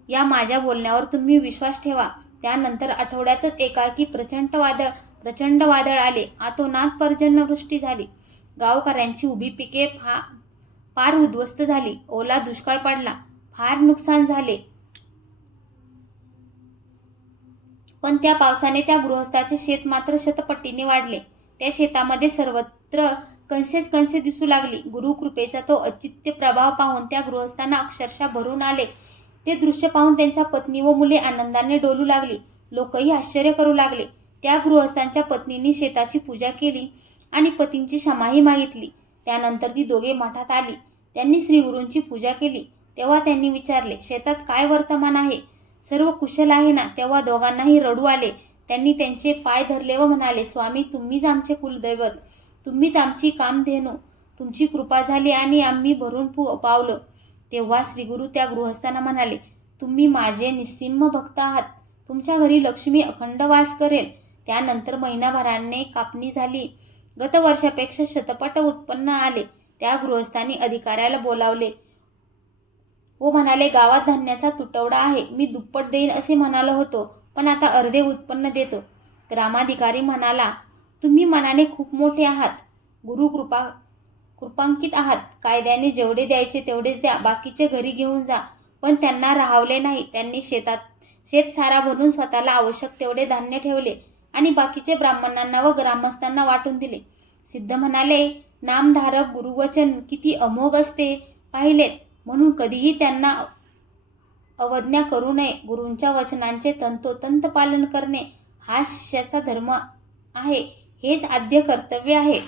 या माझ्या बोलण्यावर तुम्ही विश्वास ठेवा. त्यानंतर आठवड्यातच एकाएकी प्रचंड वादळ आले. अतोनात पर्जन्यवृष्टी झाली. गावकऱ्यांची उभी पिके फार उद्ध्वस्त झाली. ओला दुष्काळ पडला. फार नुकसान झाले. पण त्या पावसाने त्या गृहस्थाचे शेत मात्र शतपटीने वाढले. त्या शेतामध्ये सर्वत्र कंसेच कंसे दिसू लागली. गुरुकृपेचा तो अचित्य प्रभाव पाहून त्या गृहस्थांना अक्षरशः भरून आले. ते दृश्य पाहून त्यांच्या पत्नी व मुले आनंदाने डोलू लागली. लोकही आश्चर्य करू लागले. त्या गृहस्थांच्या पत्नींनी शेताची पूजा केली आणि पतींची क्षमाही मागितली. त्यानंतर ती दोघे मठात आली. त्यांनी श्रीगुरूंची पूजा केली. तेव्हा त्यांनी विचारले, शेतात काय वर्तमान आहे? सर्व कुशल आहे ना? तेव्हा दोघांनाही रडू आले. त्यांनी त्यांचे पाय धरले व म्हणाले, स्वामी, तुम्हीच आमचे कुलदैवत, तुम्हीच आमची कामधेनू. तुमची कृपा झाली आणि आम्ही भरून पावलो. तेव्हा श्रीगुरु त्या गृहस्थांना म्हणाले, तुम्ही माझे निस्सीम भक्त आहात. तुमच्या घरी लक्ष्मी अखंड वास करेल. त्यानंतर महिनाभराने कापणी झाली. गत वर्षापेक्षा शतपट उत्पन्न आले. त्या गृहस्थांनी अधिकाऱ्याला बोलावले व म्हणाले, गावात धान्याचा तुटवडा आहे. मी दुप्पट देईन असे म्हणालो होतो, पण आता अर्धे उत्पन्न देतो. ग्रामाधिकारी म्हणाला, तुम्ही मनाने खूप मोठे आहात, कृपांकित आहात. कायद्याने जेवढे द्यायचे तेवढेच द्या, बाकीचे घरी घेऊन जा. पण त्यांना राहावले नाही. त्यांनी शेत सारा भरून स्वतःला आवश्यक तेवढे धान्य ठेवले आणि बाकीचे ब्राह्मणांना व ग्रामस्थांना वाटून दिले. सिद्ध म्हणाले, नामधारक गुरुवचन किती अमोघ असते पाहिलेत, म्हणून कधीही त्यांना अवज्ञा करू नये. गुरूंच्या वचनांचे तंतोतंत पालन करणे हा शिष्याचा धर्म आहे. हेच आद्य कर्तव्य आहे.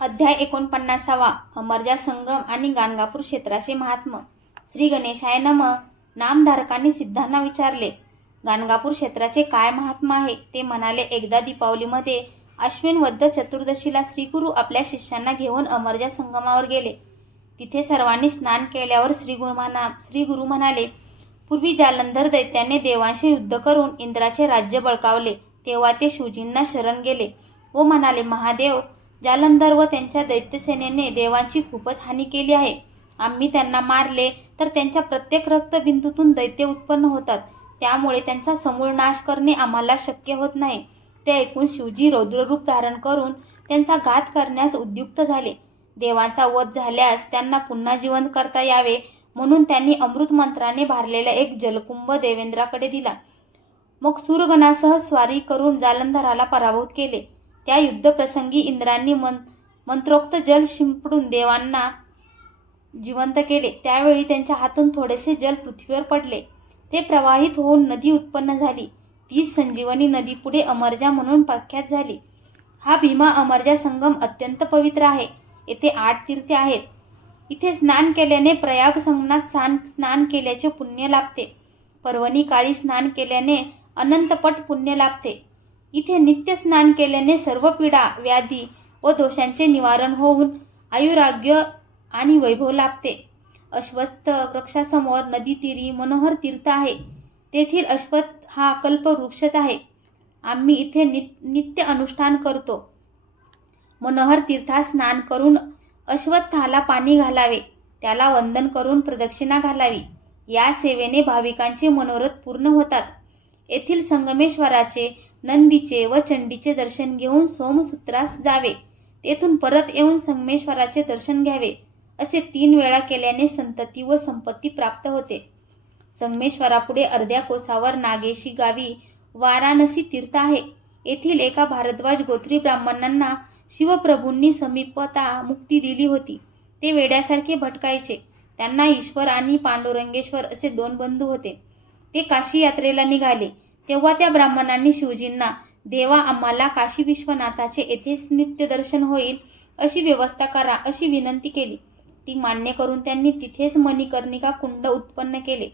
अध्याय 49. अमरजा संगम आणि गाणगापूर क्षेत्राचे महात्म्य. श्री गणेशाय नमः. नामधारकांनी सिद्धांना विचारले, गाणगापूर क्षेत्राचे काय महात्म्य आहे? ते म्हणाले, एकदा दीपावलीमध्ये अश्विन वद्ध चतुर्दशीला श्रीगुरु आपल्या शिष्यांना घेऊन अमरजा संगमावर गेले. तिथे सर्वांनी स्नान केल्यावर श्रीगुरु म्हणाले, पूर्वी जालंधर दैत्याने देवांशी युद्ध करून इंद्राचे राज्य बळकावले. तेव्हा ते शिवजींना शरण गेले व म्हणाले, महादेव, जालंधर व त्यांच्या दैत्यसेनेने देवांची खूपच हानी केली आहे. आम्ही त्यांना मारले तर त्यांच्या प्रत्येक रक्तबिंदूतून दैत्य उत्पन्न होतात. त्यामुळे त्यांचा समूळ नाश करणे आम्हाला शक्य होत नाही. ते ऐकून शिवजी रौद्ररूप धारण करून त्यांचा घात करण्यास उद्युक्त झाले. देवांचा वध झाल्यास त्यांना पुन्हा जिवंत करता यावे म्हणून त्यांनी अमृत मंत्राने भारलेला एक जलकुंभ देवेंद्राकडे दिला. मग सूरगणासह स्वारी करून जालंधराला पराभूत केले. त्या युद्धप्रसंगी इंद्रांनी मंत्रोक्त जल शिंपडून देवांना जिवंत केले. त्यावेळी त्यांच्या हातून थोडेसे जल पृथ्वीवर पडले. ते प्रवाहित होऊन नदी उत्पन्न झाली. तीच संजीवनी नदी पुढे अमरजा म्हणून प्रख्यात झाली. हा भीमा अमरजा संगम अत्यंत पवित्र आहे. येथे 8 तीर्थे आहेत. इथे स्नान केल्याने प्रयाग संगमात स्नान केल्याचे पुण्य लाभते. पर्वणी काळी स्नान केल्याने अनंतपट पुण्य लाभते. इथे नित्य स्नान केल्याने सर्व पीडा, व्याधी व दोषांचे निवारण होऊन आयुराग्य आणि वैभव लाभते. अश्वत्थ वृक्षासमोर नदीतीरी मनोहर तीर्थ आहे. तेथील अश्वत्थ हा कल्पवृक्षच आहे. आम्ही इथे नित्य अनुष्ठान करतो. मनोहर तीर्थात स्नान करून अश्वत्थाला पाणी घालावे. त्याला वंदन करून प्रदक्षिणा घालावी. या सेवेने भाविकांचे मनोरथ पूर्ण होतात. येथील संगमेश्वराचे, नंदीचे व चंडीचे दर्शन घेऊन सोमसूत्रास जावे. तेथून परत येऊन संगमेश्वराचे दर्शन घ्यावे. असे 3 वेळा केल्याने संतती व संपत्ती प्राप्त होते. संगमेश्वरापुढे अर्ध्या कोसावर नागेशी गावी वाराणसी तीर्थ आहे. येथील एका भारद्वाज गोत्री ब्राह्मणांना शिवप्रभूंनी समीपता मुक्ती दिली होती. ते वेड्यासारखे भटकायचे. त्यांना ईश्वर आणि पांडुरंगेश्वर असे 2 बंधू होते. ते काशी यात्रेला निघाले. तेव्हा त्या ब्राह्मणांनी शिवजींना, देवा, आम्हाला काशी विश्वनाथाचे येथेच नित्यदर्शन होईल अशी व्यवस्था करा अशी विनंती केली. ती मान्य करून त्यांनी तिथेच मणिकर्णिका कुंड उत्पन्न केले.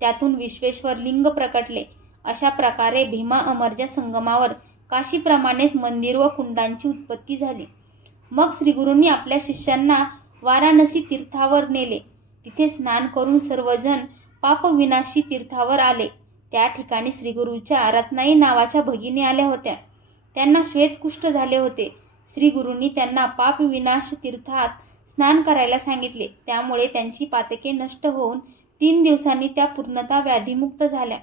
त्यातून विश्वेश्वर लिंग प्रकटले. अशा प्रकारे भीमा अमरच्या संगमावर काशीप्रमाणेच मंदिर व कुंडांची उत्पत्ती झाली. मग श्रीगुरूंनी आपल्या शिष्यांना वाराणसी तीर्थावर नेले. तिथे स्नान करून सर्वजण पापविनाशी तीर्थावर आले. त्या ठिकाणी श्रीगुरूंच्या रत्नाई नावाच्या भगिनी आल्या होत्या. त्यांना श्वेतकुष्ठ झाले होते. श्रीगुरूंनी त्यांना पापविनाश तीर्थात स्नान करायला सांगितले. त्यामुळे त्यांची पातके नष्ट होऊन 3 दिवसांनी त्या पूर्णतः व्याधीमुक्त झाल्या.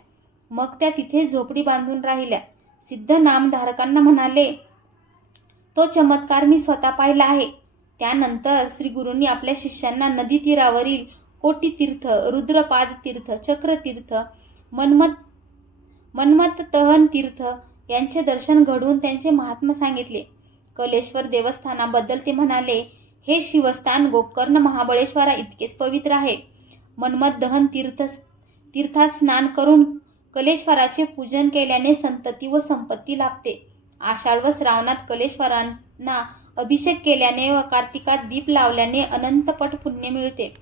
मग त्या तिथेच झोपडी बांधून राहिल्या. सिद्ध नामधारकांना म्हणाले, तो चमत्कार मी स्वतः पाहिला आहे. त्यानंतर श्रीगुरूंनी आपल्या शिष्यांना नदी तीरावरील कोटीतीर्थ, रुद्रपाद तीर्थ, चक्रतीर्थ, मन्मथतहन तीर्थ यांचे दर्शन घडवून त्यांचे महात्म्य सांगितले. कलेश्वर देवस्थानाबद्दल ते म्हणाले, हे शिवस्थान गोकर्ण महाबळेश्वरा इतकेच पवित्र आहे. मन्मथदहन तीर्थात स्नान करून कलेश्वराचे पूजन केल्याने संतती व संपत्ती लाभते. आषाढ व श्रावणात कलेश्वरांना अभिषेक केल्याने व कार्तिकात दीप लावल्याने अनंतपट पुण्य मिळते.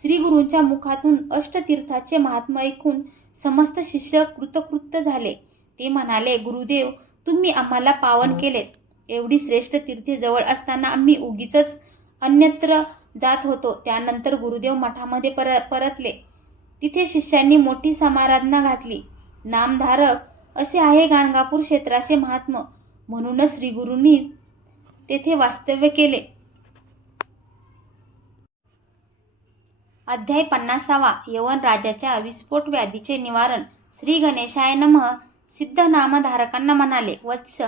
श्रीगुरूंच्या मुखातून अष्टतीर्थाचे महात्म्य ऐकून समस्त शिष्य कृतकृत्य झाले. ते म्हणाले, गुरुदेव, तुम्ही आम्हाला पावन केलेत. एवढी श्रेष्ठ तीर्थे जवळ असताना आम्ही उगीच अन्यत्र जात होतो. त्यानंतर गुरुदेव मठामध्ये परतले. तिथे शिष्यांनी मोठी समाराधना घातली. नामधारक असे आहे गाणगापूर क्षेत्राचे महात्म्य. म्हणूनच श्रीगुरूंनी तेथे वास्तव्य केले. अध्याय 50. यवन राजाच्या विस्फोट व्याधीचे निवारण. श्री गणेशाय नमः. सिद्ध नामधारकांना म्हणाले, वत्स,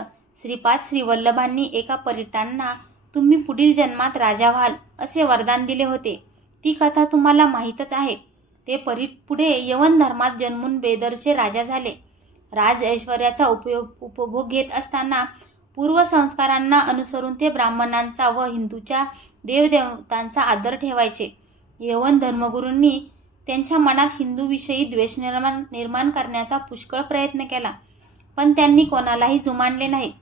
श्रीपाद श्रीवल्लभांनी एका परिटांना तुम्ही पुढील जन्मात राजा व्हाल असे वरदान दिले होते. ती कथा तुम्हाला माहीतच आहे. ते परीट पुढे यवन धर्मात जन्मून बेदरचे राजा झाले. राज ऐश्वर्याचा उपभोग घेत असताना पूर्वसंस्कारांना अनुसरून ते ब्राह्मणांचा व हिंदूच्या देवदेवतांचा आदर ठेवायचे. यवन धर्मगुरूंनी त्यांच्या मनात हिंदूविषयी द्वेष निर्माण करण्याचा पुष्कळ प्रयत्न केला, पण त्यांनी कोणालाही जुमानले नाही.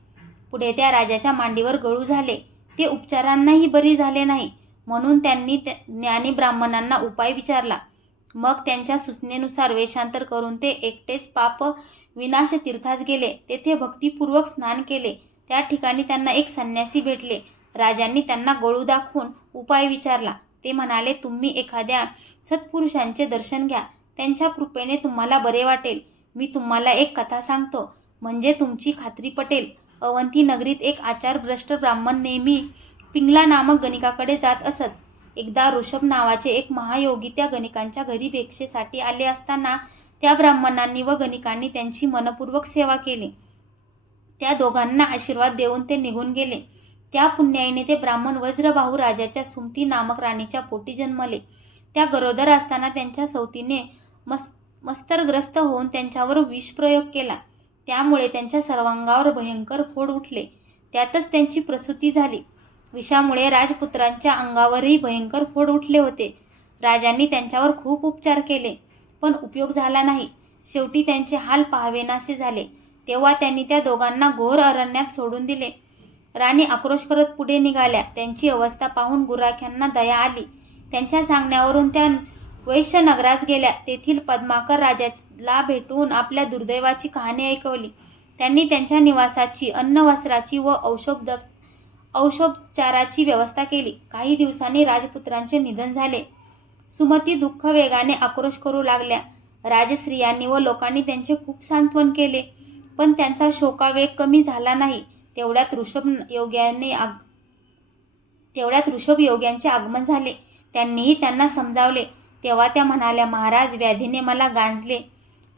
पुढे त्या राजाच्या मांडीवर गळू झाले. ते उपचारांनाही बरी झाले नाही. म्हणून त्यांनी ज्ञानी ब्राह्मणांना उपाय विचारला. मग त्यांच्या सूचनेनुसार वेषांतर करून ते एकटेच पाप विनाश तीर्थास गेले. तेथे भक्तिपूर्वक स्नान केले. त्या ठिकाणी त्यांना एक संन्यासी भेटले. राजांनी त्यांना गळू दाखवून उपाय विचारला. ते म्हणाले, तुम्ही एखाद्या सत्पुरुषांचे दर्शन घ्या. त्यांच्या कृपेने तुम्हाला बरे वाटेल. मी तुम्हाला एक कथा सांगतो, म्हणजे तुमची खात्री पटेल. अवंती नगरीत एक आचारभ्रष्ट ब्राह्मण नेहमी पिंगला नामक गणिकाकडे जात असत. एकदा ऋषभ नावाचे एक महायोगी त्या गणिकांच्या घरी भिक्षेसाठी आले असताना त्या ब्राह्मणांनी व गणिकांनी त्यांची मनपूर्वक सेवा केली. त्या दोघांना आशीर्वाद देऊन ते निघून गेले. त्या पुण्याईने ते ब्राह्मण वज्रबाहू राजाच्या सुमती नामक राणीच्या पोटी जन्मले. त्या गरोदर असताना त्यांच्या सवतीने मस्तरग्रस्त होऊन त्यांच्यावर विषप्रयोग केला. त्यामुळे त्यांच्या सर्वांगावर भयंकर फोड उठले. त्यातच त्यांची प्रसूती झाली. विषामुळे राजपुत्रांच्या अंगावरही भयंकर फोड उठले होते. राजांनी त्यांच्यावर खूप उपचार केले, पण उपयोग झाला नाही. शेवटी त्यांचे हाल पाहावेनासे झाले. तेव्हा त्यांनी त्या दोघांना घोर अरण्यात सोडून दिले. राणी आक्रोश करत पुढे निघाल्या. त्यांची अवस्था पाहून गुराख्यांना दया आली. त्यांच्या सांगण्यावरून त्या वैश्य नगरास गेल्या. तेथील पद्माकर राजाला भेटून आपल्या दुर्दैवाची कहाणी ऐकवली. त्यांनी त्यांच्या निवासाची, अन्न वस्त्राची व औषधोपचाराची व्यवस्था केली. काही दिवसांनी राजपुत्रांचे निधन झाले. सुमती दुःख वेगाने आक्रोश करू लागल्या. राजस्त्रियांनी व लोकांनी त्यांचे खूप सांत्वन केले, पण त्यांचा शोकावेग कमी झाला नाही. तेवढ्यात ऋषभ योग्यांचे आगमन झाले. त्यांनीही त्यांना समजावले. तेव्हा त्या म्हणाल्या, महाराज, व्याधीने मला गांजले,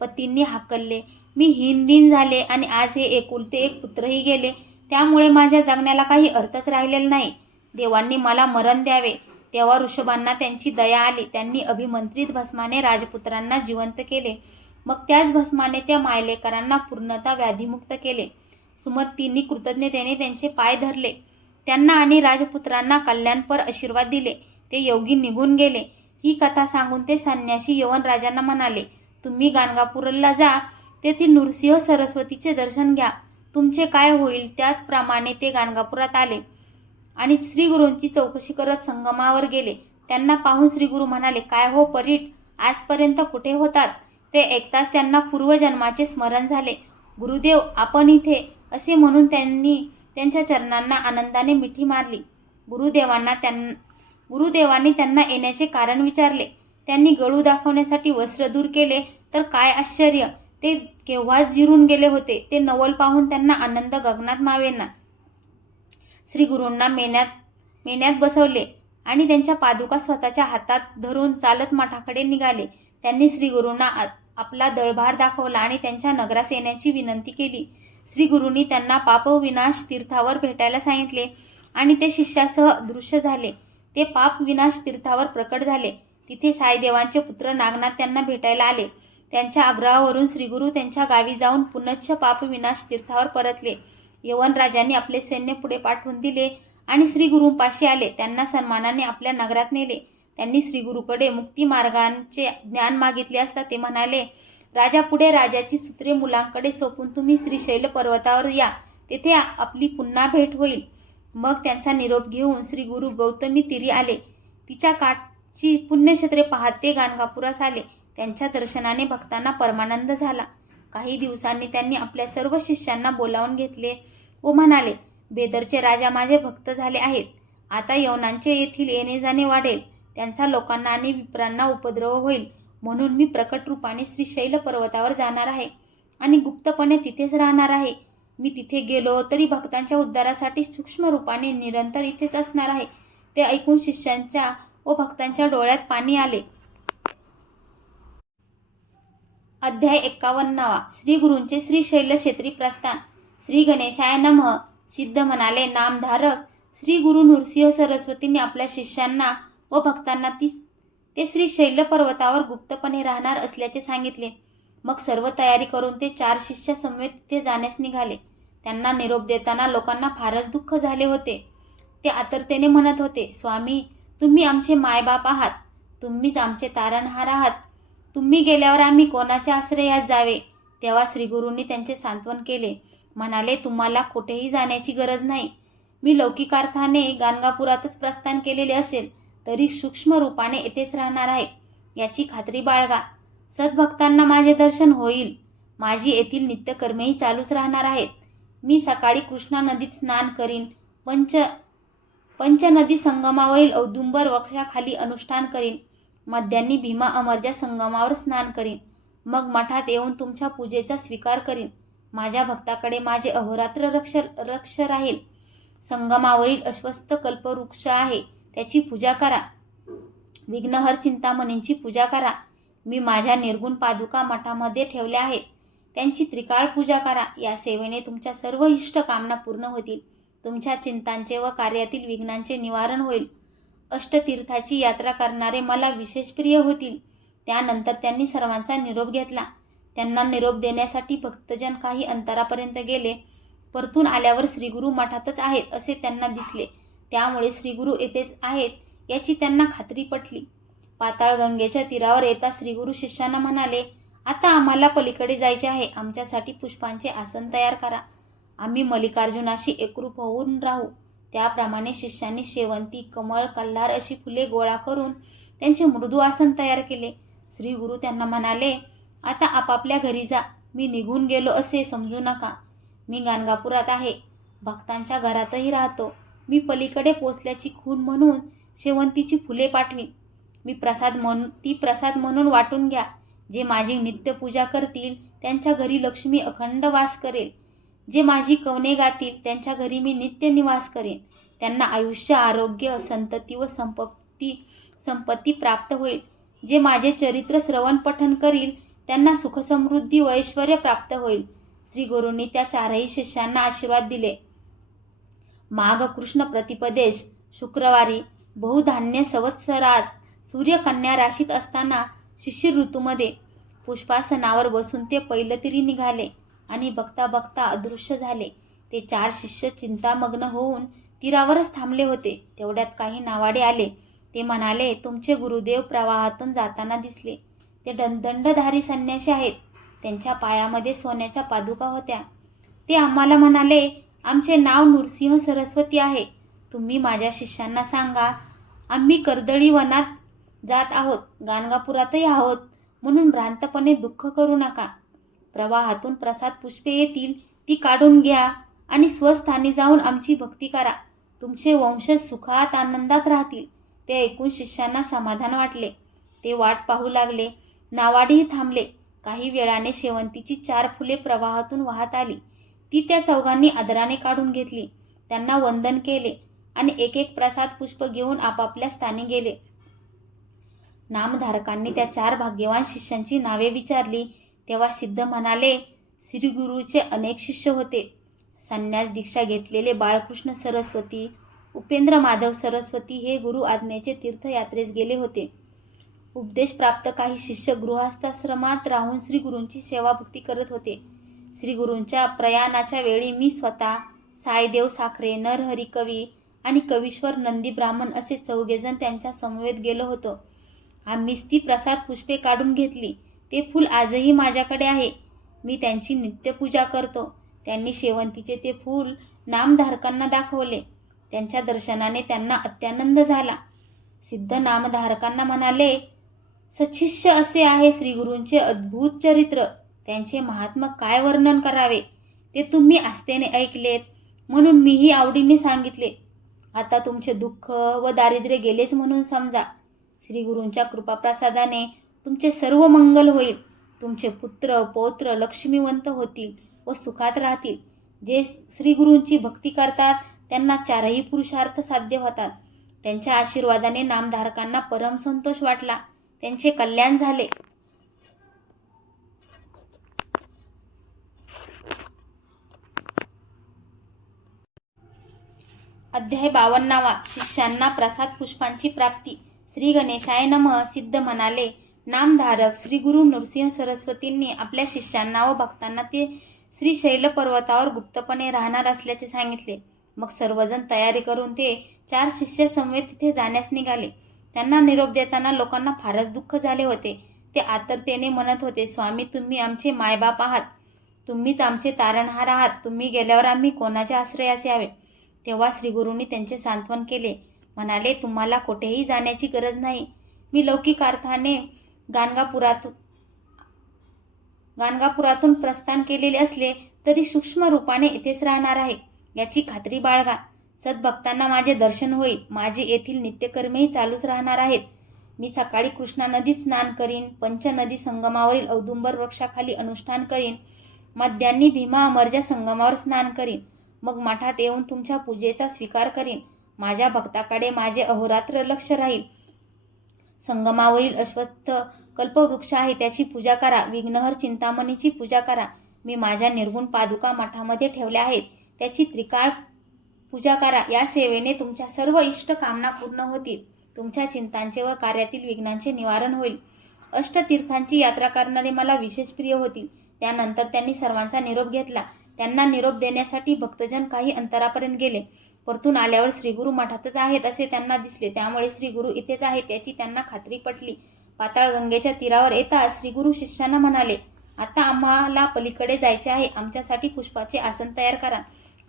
पतींनी हाकलले, मी हीनदीन झाले आणि आज हे एकुलते एक पुत्रही गेले. त्यामुळे माझ्या जगण्याला काही अर्थच राहिलेला नाही. देवांनी मला मरण द्यावे. तेव्हा ऋषभांना त्यांची दया आली. त्यांनी अभिमंत्रित भस्माने राजपुत्रांना जिवंत केले. मग त्याच भस्माने त्या मायलेकरांना पूर्णतः व्याधीमुक्त केले. सुमतींनी कृतज्ञतेने त्यांचे पाय धरले. त्यांना आणि राजपुत्रांना कल्याणपर आशीर्वाद दिले. ते योगी निघून गेले. ही कथा सांगून ते संन्यासी यवन राजांना म्हणाले, तुम्ही गाणगापूरला जा. तेथील नृसिंह सरस्वतीचे दर्शन घ्या. तुमचे काय होईल त्याचप्रमाणे ते गाणगापुरात आले आणि श्रीगुरूंची चौकशी करत संगमावर गेले. त्यांना पाहून श्रीगुरू म्हणाले, काय हो परीट, आजपर्यंत कुठे होतात? ते ऐकताच त्यांना पूर्वजन्माचे स्मरण झाले. गुरुदेव, आपण इथे, असे म्हणून त्यांनी त्यांच्या चरणांना आनंदाने मिठी मारली. गुरुदेवांनी त्यांना येण्याचे कारण विचारले. त्यांनी गळू दाखवण्यासाठी वस्त्र दूर केले तर काय आश्चर्य, ते केव्हाच जिरून गेले होते. ते नवल पाहून त्यांना आनंद गगनात मावेना. श्रीगुरूंना मेन्यात बसवले आणि त्यांच्या पादुका स्वतःच्या हातात धरून चालत मठाकडे निघाले. त्यांनी श्रीगुरूंना आपला दळभार दाखवला आणि त्यांच्या नगरास येण्याची विनंती केली. श्रीगुरूंनी त्यांना पापविनाश तीर्थावर भेटायला सांगितले आणि ते शिष्यासह अदृश्य झाले. ते पापविनाश तीर्थावर प्रकट झाले. तिथे साईदेवांचे पुत्र नागनाथ त्यांना भेटायला आले. त्यांच्या आग्रहावरून श्रीगुरू त्यांच्या गावी जाऊन पुनश्च पापविनाश तीर्थावर परतले. यवन राजांनी आपले सैन्य पुढे पाठवून दिले आणि श्रीगुरूंपाशी आले. त्यांना सन्मानाने आपल्या नगरात नेले. त्यांनी श्रीगुरूकडे मुक्ती मार्गांचे ज्ञान मागितले असता ते म्हणाले, राजा पुढे राजाची सूत्रे मुलांकडे सोपून तुम्ही श्रीशैल पर्वतावर या, तेथे आपली पुन्हा भेट होईल. मग त्यांचा निरोप घेऊन श्रीगुरू गौतमी तीरी आले. तिच्या काठची पुण्यक्षेत्रे पाहत ते गाणगापुरास आले. त्यांच्या दर्शनाने भक्तांना परमानंद झाला. काही दिवसांनी त्यांनी आपल्या सर्व शिष्यांना बोलावून घेतले व म्हणाले, बेदरचे राजा माझे भक्त झाले आहेत. आता यवनांचे येथील येणे जाणे वाढेल. त्यांचा लोकांना आणि विप्रांना उपद्रव होईल. म्हणून मी प्रकट रूपाने श्रीशैल पर्वतावर जाणार आहे आणि गुप्तपणे तिथेच राहणार आहे. मी तिथे गेलो तरी भक्तांच्या उद्धारासाठी सूक्ष्म रूपाने निरंतर इथेच असणार आहे. ते ऐकून शिष्यांच्या व भक्तांच्या डोळ्यात पाणी आले. अध्याय 51. श्रीगुरूंचे श्रीशैल क्षेत्री प्रस्थान. श्री गणेशाय नमः. सिद्ध म्हणाले, नामधारक श्री गुरु नृसिंह सरस्वतींनी आपल्या शिष्यांना व भक्तांना ते श्रीशैल पर्वतावर गुप्तपणे राहणार असल्याचे सांगितले. मग सर्व तयारी करून ते 4 शिष्य समवेत तिथे जाण्यास निघाले. त्यांना निरोप देताना लोकांना फारच दुःख झाले होते. ते आतुरतेने म्हणत होते, स्वामी, तुम्ही आमचे मायबाप आहात. तुम्हीच आमचे तारणहार आहात. तुम्ही गेल्यावर आम्ही कोणाच्या आश्रयास जावे? तेव्हा श्रीगुरूंनी त्यांचे सांत्वन केले. म्हणाले, तुम्हाला कुठेही जाण्याची गरज नाही. मी लौकिकार्थाने गाणगापुरातच प्रस्थान केलेले असेल तरी सूक्ष्म रूपाने येथेच राहणार आहे, याची खात्री बाळगा. सद्भक्तांना माझे दर्शन होईल. माझी येथील नित्यकर्मेही चालूच राहणार आहेत. मी सकाळी कृष्णा नदीत स्नान करीन. पंचनदी संगमावरील औदुंबर वृक्षाखाली अनुष्ठान करीन. मध्यान्नी भीमा अमरजा संगमावर स्नान करीन. मग मठात येऊन तुमच्या पूजेचा स्वीकार करीन. माझ्या भक्ताकडे माझे अहोरात्र लक्ष राहील. संगमावरील अश्वत्थ कल्पवृक्ष आहे, त्याची पूजा करा. विघ्नहर चिंतामणींची पूजा करा. मी माझ्या निर्गुण पादुका मठामध्ये ठेवल्या आहेत, त्यांची त्रिकाळ पूजा करा. या सेवेने तुमच्या सर्व इष्ट कामना पूर्ण होतील. तुमच्या चिंतांचे व कार्यातील विघ्नांचे निवारण होईल. अष्टतीर्थाची यात्रा करणारे मला विशेष प्रिय होतील. त्यानंतर त्यांनी सर्वांचा निरोप घेतला. त्यांना निरोप देण्यासाठी भक्तजन काही अंतरापर्यंत गेले. परतून आल्यावर श्रीगुरू मठातच आहेत असे त्यांना दिसले. त्यामुळे श्रीगुरू येथेच आहेत याची त्यांना खात्री पटली. पाताळगंगेच्या तीरावर येता श्रीगुरू शिष्यांना म्हणाले, आता आम्हाला पलीकडे जायचे आहे. आमच्यासाठी पुष्पांचे आसन तयार करा. आम्ही मल्लिकार्जुनाशी एकरूप होऊन राहू. त्याप्रमाणे शिष्यांनी शेवंती, कमळ, कल्हार अशी फुले गोळा करून त्यांचे मृदू आसन तयार केले. श्रीगुरू त्यांना म्हणाले, आता आपापल्या घरी जा. मी निघून गेलो असे समजू नका. मी गाणगापुरात आहे, भक्तांच्या घरातही राहतो. मी पलीकडे पोचल्याची खूण म्हणून शेवंतीची फुले पाठवीन. ती प्रसाद म्हणून वाटून घ्या. जे माझी नित्य पूजा करतील त्यांच्या घरी लक्ष्मी अखंड वास करेल. जे माझी कवने गातील त्यांच्या घरी मी नित्य निवास करेन. त्यांना आयुष्य, आरोग्य, संतती व संपत्ती प्राप्त होईल. जे माझे चरित्र श्रवण पठन करील त्यांना सुखसमृद्धी व ऐश्वर्य प्राप्त होईल. श्री गुरूंनी त्या 4ही शिष्यांना आशीर्वाद दिले. माघ कृष्ण प्रतिपदेश शुक्रवारी बहुधान्य संवत्सरात सूर्यकन्या राशीत असताना शिशिर ऋतूमध्ये पुष्पासनावर बसून ते पैलतीरी निघाले आणि बघता बघता अदृश्य झाले. ते 4 शिष्य चिंतामग्न होऊन तीरावरच थांबले होते. तेवढ्यात काही नावाडे आले. ते म्हणाले, तुमचे गुरुदेव प्रवाहातून जाताना दिसले. ते दंडधारी संन्यासी आहेत. त्यांच्या पायामध्ये सोन्याच्या पादुका होत्या. ते आम्हाला म्हणाले, आमचे नाव नृसिंह सरस्वती आहे. तुम्ही माझ्या शिष्यांना सांगा, आम्ही कर्दळी वनात जात आहोत, गाणगापुरातही आहोत, म्हणून भ्रांतपणे दुःख करू नका. प्रवाहातून प्रसाद पुष्पे येतील, ती काढून घ्या आणि स्वस्थानी जाऊन आमची भक्ती करा. तुमचे वंशज सुखात आनंदात राहतील. ते ऐकून शिष्यांना समाधान वाटले. ते वाट पाहू लागले. नावाडीही थांबले. काही वेळाने शेवंतीची 4 फुले प्रवाहातून वाहत आली. ती त्या चौघांनी आदराने काढून घेतली. त्यांना वंदन केले आणि एक एक प्रसाद पुष्प घेऊन आपापल्या स्थानी गेले. नामधारकांनी त्या 4 भाग्यवान शिष्यांची नावे विचारली तेव्हा सिद्ध म्हणाले, श्रीगुरूचे अनेक शिष्य होते. संन्यास दीक्षा घेतलेले बाळकृष्ण सरस्वती, उपेंद्र माधव सरस्वती हे गुरु आज्ञेचे तीर्थयात्रेस गेले होते. उपदेश प्राप्त काही शिष्य गृहस्थाश्रमात राहून श्रीगुरूंची सेवाभक्ती करत होते. श्रीगुरूंच्या प्रयाणाच्या वेळी मी स्वतः, सायदेव साखरे, नरहरी कवी आणि कवीश्वर नंदी ब्राह्मण असे 4 जण त्यांच्या समवेत गेलो होतो. आम्हीच ती प्रसाद पुष्पे काढून घेतली. ते फूल आजही माझ्याकडे आहे. मी त्यांची नित्यपूजा करतो. त्यांनी शेवंतीचे ते फूल नामधारकांना दाखवले. त्यांच्या दर्शनाने त्यांना अत्यानंद झाला. सिद्ध नामधारकांना म्हणाले, सच्छिष्य असे आहे श्रीगुरूंचे अद्भुत चरित्र. त्यांचे महात्म्य काय वर्णन करावे, ते तुम्ही आस्थेने ऐकलेत, म्हणून मीही आवडीने सांगितले. आता तुमचे दुःख व दारिद्र्य गेलेच म्हणून समजा. श्रीगुरूंच्या कृपाप्रसादाने तुमचे सर्व मंगल होईल. तुमचे पुत्र पौत्र लक्ष्मीवंत होतील व सुखात राहतील. जे श्रीगुरूंची भक्ती करतात त्यांना 4ही पुरुषार्थ साध्य होतात. त्यांच्या आशीर्वादाने नामधारकांना परम संतोष वाटला. त्यांचे कल्याण झाले. अध्याय 52. शिष्यांना प्रसाद पुष्पांची प्राप्ती. श्री गणेशाय नमः. सिद्ध म्हणाले, नामधारक श्री गुरु नृसिंह सरस्वतींनी आपल्या शिष्यांना व भक्तांना ते श्रीशैल पर्वतावर गुप्तपणे राहणार असल्याचे सांगितले. मग सर्वजण तयारी करून ते 4 शिष्य समवेत तिथे जाण्यास निघाले. त्यांना निरोप देताना लोकांना फारच दुःख झाले होते. ते आतुरतेने म्हणत होते, स्वामी, तुम्ही आमचे मायबाप आहात. तुम्हीच आमचे तारणहार आहात. तुम्ही गेल्यावर आम्ही कोणाच्या आश्रयास यावे. तेव्हा श्रीगुरूंनी त्यांचे सांत्वन केले. म्हणाले, तुम्हाला कोठेही जाण्याची गरज नाही. मी लौकिक अर्थाने गाणगापुरातून प्रस्थान केलेले असले तरी सूक्ष्म रूपाने इथेच राहणार आहे, याची खात्री बाळगा. सद्भक्तांना माझे दर्शन होईल. माझे येथील नित्यकर्मेही चालूच राहणार आहेत. मी सकाळी कृष्णा नदीत स्नान करीन, पंचनदी संगमावरील औदुंबर वृक्षाखाली अनुष्ठान करीन, मध्यान्ही भीमा अमरजा संगमावर स्नान करीन, मग मठात येऊन तुमच्या पूजेचा स्वीकार करीन. माझ्या भक्ताकडे माझे अहोरात्र लक्ष राहील. संगमावरील अश्वत्थ कल्पवृक्ष आहे, त्याची पूजा करा. विघ्नहर चिंतामणीची पूजा करा. मी माझ्या निर्गुण पादुका मठामध्ये ठेवल्या आहेत, त्याची त्रिकाळ पूजा करा. या सेवेने तुमच्या सर्व इष्ट कामना पूर्ण होतील. तुमच्या चिंतांचे व कार्यातील विघ्नांचे निवारण होईल. अष्टतीर्थांची यात्रा करणारे मला विशेष प्रिय होतील. त्यानंतर त्यांनी सर्वांचा निरोप घेतला. त्यांना निरोप देण्यासाठी भक्तजन काही अंतरापर्यंत गेले. परतून आल्यावर श्रीगुरू मठातच आहेत असे त्यांना दिसले. त्यामुळे श्रीगुरू इथेच आहेत याची त्यांना खात्री पटली. पाताळगंगेच्या तीरावर येताच श्रीगुरू शिष्यांना म्हणाले, आता आम्हाला पलीकडे जायचे आहे. आमच्यासाठी पुष्पाचे आसन तयार करा.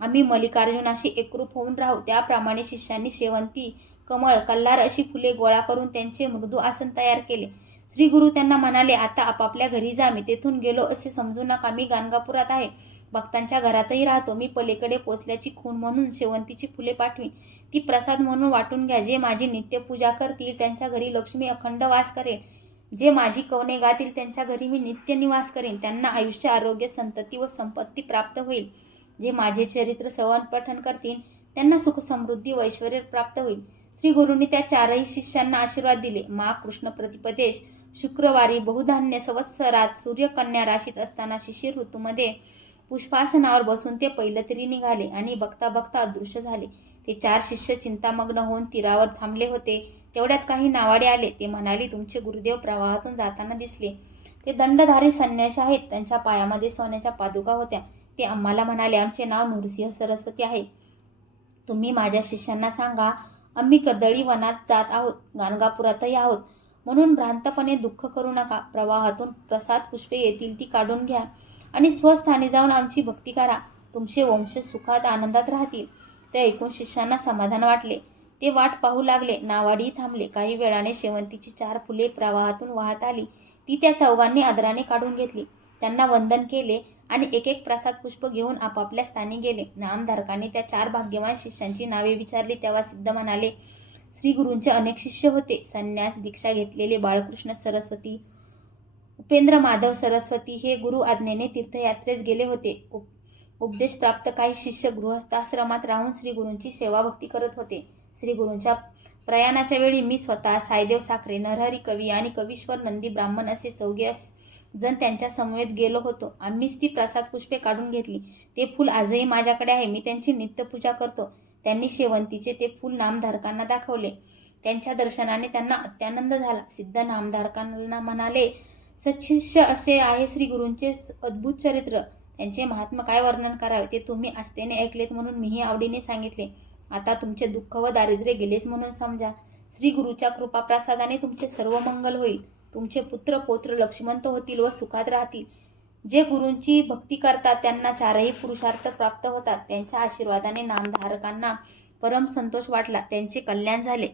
आम्ही मल्लिकार्जुनाशी एकरूप होऊन राहू. त्याप्रमाणे शिष्यांनी शेवंती, कमळ, कल्हार अशी फुले गोळा करून त्यांचे मृदू आसन तयार केले. श्रीगुरू त्यांना म्हणाले, आता आपापल्या घरी जा. मी तेथून गेलो असे समजू नका. मी गाणगापुरात आहे. भक्तांच्या घरातही राहतो. मी पलीकडे पोचल्याची खूण म्हणून शेवंतीची फुले पाठवीन. ती प्रसाद म्हणून वाटून घ्या. जे माझी नित्यपूजा करतील त्यांच्या घरी लक्ष्मी अखंड वास करेल. जे माझी कवने गातील त्यांच्या घरी मी नित्य निवास करेन. त्यांना आयुष्य, आरोग्य, संतती व संपत्ती प्राप्त होईल. जे माझे चरित्र श्रवण पठण करतील त्यांना सुख, समृद्धी व ऐश्वर्य प्राप्त होईल. श्री गुरूंनी त्या 4ही शिष्यांना आशीर्वाद दिले. माघ कृष्ण प्रतिपदेश शुक्रवारी बहुधान्य संवत्सरात सूर्यकन्या राशीत असताना शिशिर ऋतूमध्ये पुष्पासनावर बसून ते पैलतीरी निघाले आणि बघता बघता अदृश्य झाले. ते 4 शिष्य चिंतामग्न होऊन तीरावर थांबले होते. तेवढ्यात काही नावाडे आले. ते म्हणाले, तुमचे गुरुदेव प्रवाहातून जाताना दिसले. ते दंडधारी संन्यासी आहेत. त्यांच्या पायामध्ये सोन्याच्या पादुका होत्या. ते आम्हाला म्हणाले, आमचे नाव नृसिंह सरस्वती आहे. तुम्ही माझ्या शिष्यांना सांगा, आम्ही कर्दळी वनात जात आहोत, गाणगापुरातही आहोत, म्हणून भ्रांतपणे दुःख करू नका. प्रवाहातून प्रसाद पुष्पे येतील ती काढून घ्या आणि स्वस्थानी जाऊन आमची भक्ती करा. तुमचे वंश सुखात आनंदात राहतील. ते ऐकून शिष्यांना समाधान वाटले. ते वाट पाहू लागले. नावाडी थांबले. काही वेळाने शेवंतीची 4 फुले प्रवाहातून वाहत आली. ती त्या चौघांनी आदराने काढून घेतली. त्यांना वंदन केले आणि एक एक प्रसाद पुष्प घेऊन आपापल्या स्थानी गेले. नामधारकांनी त्या 4 भाग्यवान शिष्यांची नावे विचारली तेव्हा सिद्ध म्हणाले, श्री गुरूंचे अनेक शिष्य होते. संन्यास दीक्षा घेतलेले बाळकृष्ण सरस्वती, उपेंद्र माधव सरस्वती हे गुरु आज्ञेने तीर्थयात्रेस गेले होते. उपदेश प्राप्त काही शिष्य गृहस्थाश्रमात राहून श्री गुरूंची सेवा भक्ती करत होते. श्री गुरूंच्या प्रयाणाच्या वेळी मी स्वतः, सायदेव साखरे, नरहरी कवी आणि कवीश्वर नंदी ब्राह्मण असे 4 जण त्यांच्या समवेत गेलो होतो. आम्हीच ती प्रसाद पुष्पे काढून घेतली. ते फूल आजही माझ्याकडे आहे. मी त्यांची नित्यपूजा करतो. त्यांनी शेवंतीचे ते फूल नामधारकांना दाखवले. त्यांच्या दर्शनाने त्यांना अत्यानंद झाला. सिद्ध नामधारकांना म्हणाले, सच्शिष्य असे आहे श्री गुरूंचे अद्भुत चरित्र. त्यांचे महात्म्य काय वर्णन करावे ते तुम्ही आस्थेने ऐकलेत म्हणून मीही आवडीने सांगितले. आता तुमचे दुःख व दारिद्र्य गेलेच म्हणून समजा. श्री गुरूच्या कृपाप्रसादाने तुमचे सर्व मंगल होईल. तुमचे पुत्र पौत्र लक्ष्मंत होतील व सुखात राहतील. जे गुरूंची भक्ती करतात त्यांना 4ही पुरुषार्थ प्राप्त होतात. त्यांच्या आशीर्वादाने नामधारकांना परम संतोष वाटला. त्यांचे कल्याण झाले.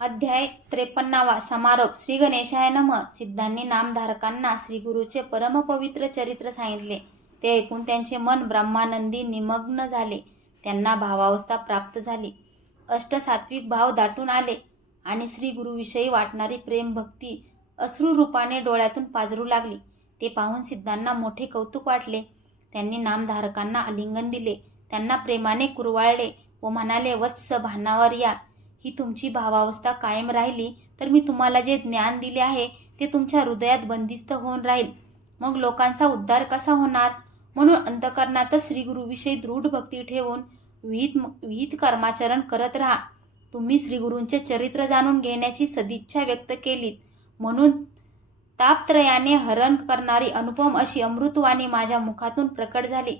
अध्याय 53 समारोप. श्री गणेशाय नमः. सिद्धांनी नामधारकांना श्री गुरूचे परमपवित्र चरित्र सांगितले. ते ऐकून त्यांचे मन ब्रह्मानंदी निमग्न झाले. त्यांना भावावस्था प्राप्त झाली. अष्टसात्विक भाव दाटून आले आणि श्री गुरुविषयी वाटणारी प्रेम भक्ती अश्रुरूपाने डोळ्यातून पाझरू लागली. ते पाहून सिद्धांना मोठे कौतुक वाटले. त्यांनी नामधारकांना आलिंगन दिले. त्यांना प्रेमाने कुरवाळले व म्हणाले, वत्स भानावर या. ही तुमची भावावस्था कायम राहिली तर मी तुम्हाला जे ज्ञान दिले आहे ते तुमच्या हृदयात बंदिस्त होऊन राहील. मग लोकांचा उद्धार कसा होणार? म्हणून अंतःकरणातच श्रीगुरूविषयी दृढ भक्ती ठेवून विहित कर्माचरण करत राहा. तुम्ही श्रीगुरूंचे चरित्र जाणून घेण्याची सदिच्छा व्यक्त केलीत म्हणून तापत्रयाने हरण करणारी अनुपम अशी अमृतवाणी माझ्या मुखातून प्रकट झाली.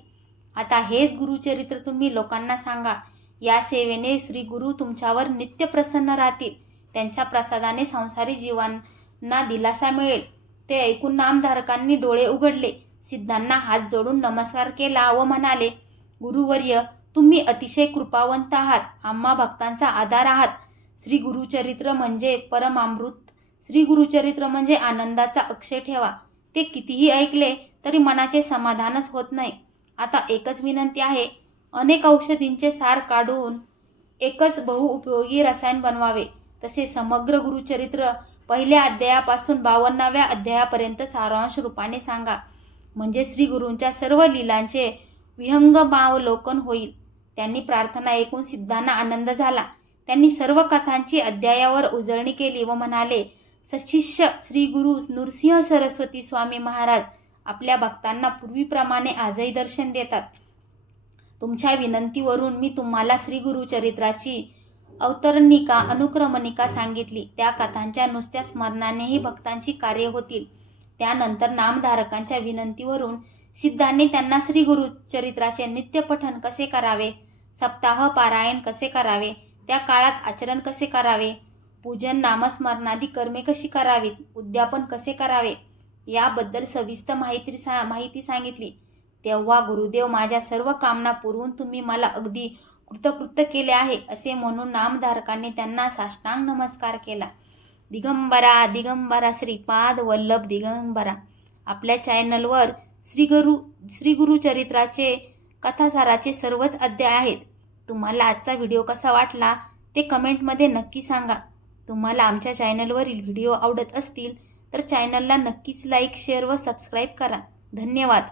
आता हेच गुरुचरित्र तुम्ही लोकांना सांगा. या सेवेने श्री गुरु तुमच्यावर नित्य प्रसन्न राहतील. त्यांच्या प्रसादाने संसारी जीवांना दिलासा मिळेल. ते ऐकून नामधारकांनी डोळे उघडले. सिद्धांना हात जोडून नमस्कार केला व म्हणाले, गुरुवर्य, तुम्ही अतिशय कृपावंत आहात. आम्हा भक्तांचा आधार आहात. श्री गुरुचरित्र म्हणजे परमामृत. श्री गुरुचरित्र म्हणजे आनंदाचा अक्षय ठेवा. ते कितीही ऐकले तरी मनाचे समाधानच होत नाही. आता एकच विनंती आहे, अनेक औषधींचे सार काढून एकच बहुउपयोगी रसायन बनवावे. तसे समग्र गुरुचरित्र पहिल्या अध्यायापासून 52व्या अध्यायापर्यंत सारांश रूपाने सांगा. म्हणजे श्री गुरूंच्या सर्व लीलांचे विहंगमावलोकन होईल. त्यांनी प्रार्थना ऐकून सिद्धांना आनंद झाला. त्यांनी सर्व कथांची अध्यायावर उजळणी केली व म्हणाले, सच्शिष्य श्री गुरु नृसिंह सरस्वती स्वामी महाराज आपल्या भक्तांना पूर्वीप्रमाणे आजही दर्शन देतात. तुमच्या विनंतीवरून मी तुम्हाला श्री गुरुचरित्राची अवतरणिका अनुक्रमणिका सांगितली. त्या कथांच्या नुसत्या स्मरणानेही भक्तांची कार्य होतील. त्यानंतर नामधारकांच्या विनंतीवरून सिद्धांनी त्यांना श्री गुरुचरित्राचे नित्यपठन कसे करावे, सप्ताह पारायण कसे करावे, त्या काळात आचरण कसे करावे, पूजन नामस्मरणादी कर्मे कशी करावीत, उद्यापन कसे करावे याबद्दल सविस्तर माहिती सांगितली. तेव्हा गुरुदेव, माझ्या सर्व कामना पुरवून तुम्ही मला अगदी कृतकृत्य केले आहे असे म्हणून नामधारकांनी त्यांना साष्टांग नमस्कार केला. दिगंबरा दिगंबरा श्रीपाद वल्लभ दिगंबरा. आपल्या चॅनलवर श्री गुरुचरित्राचे कथासाराचे सर्वच अध्याय आहेत. तुम्हाला आजचा व्हिडिओ कसा वाटला ते कमेंटमध्ये नक्की सांगा. तुम्हाला आमच्या चॅनलवरील व्हिडिओ आवडत असतील तर चॅनलला नक्कीच लाईक, शेअर व सबस्क्राईब करा. धन्यवाद.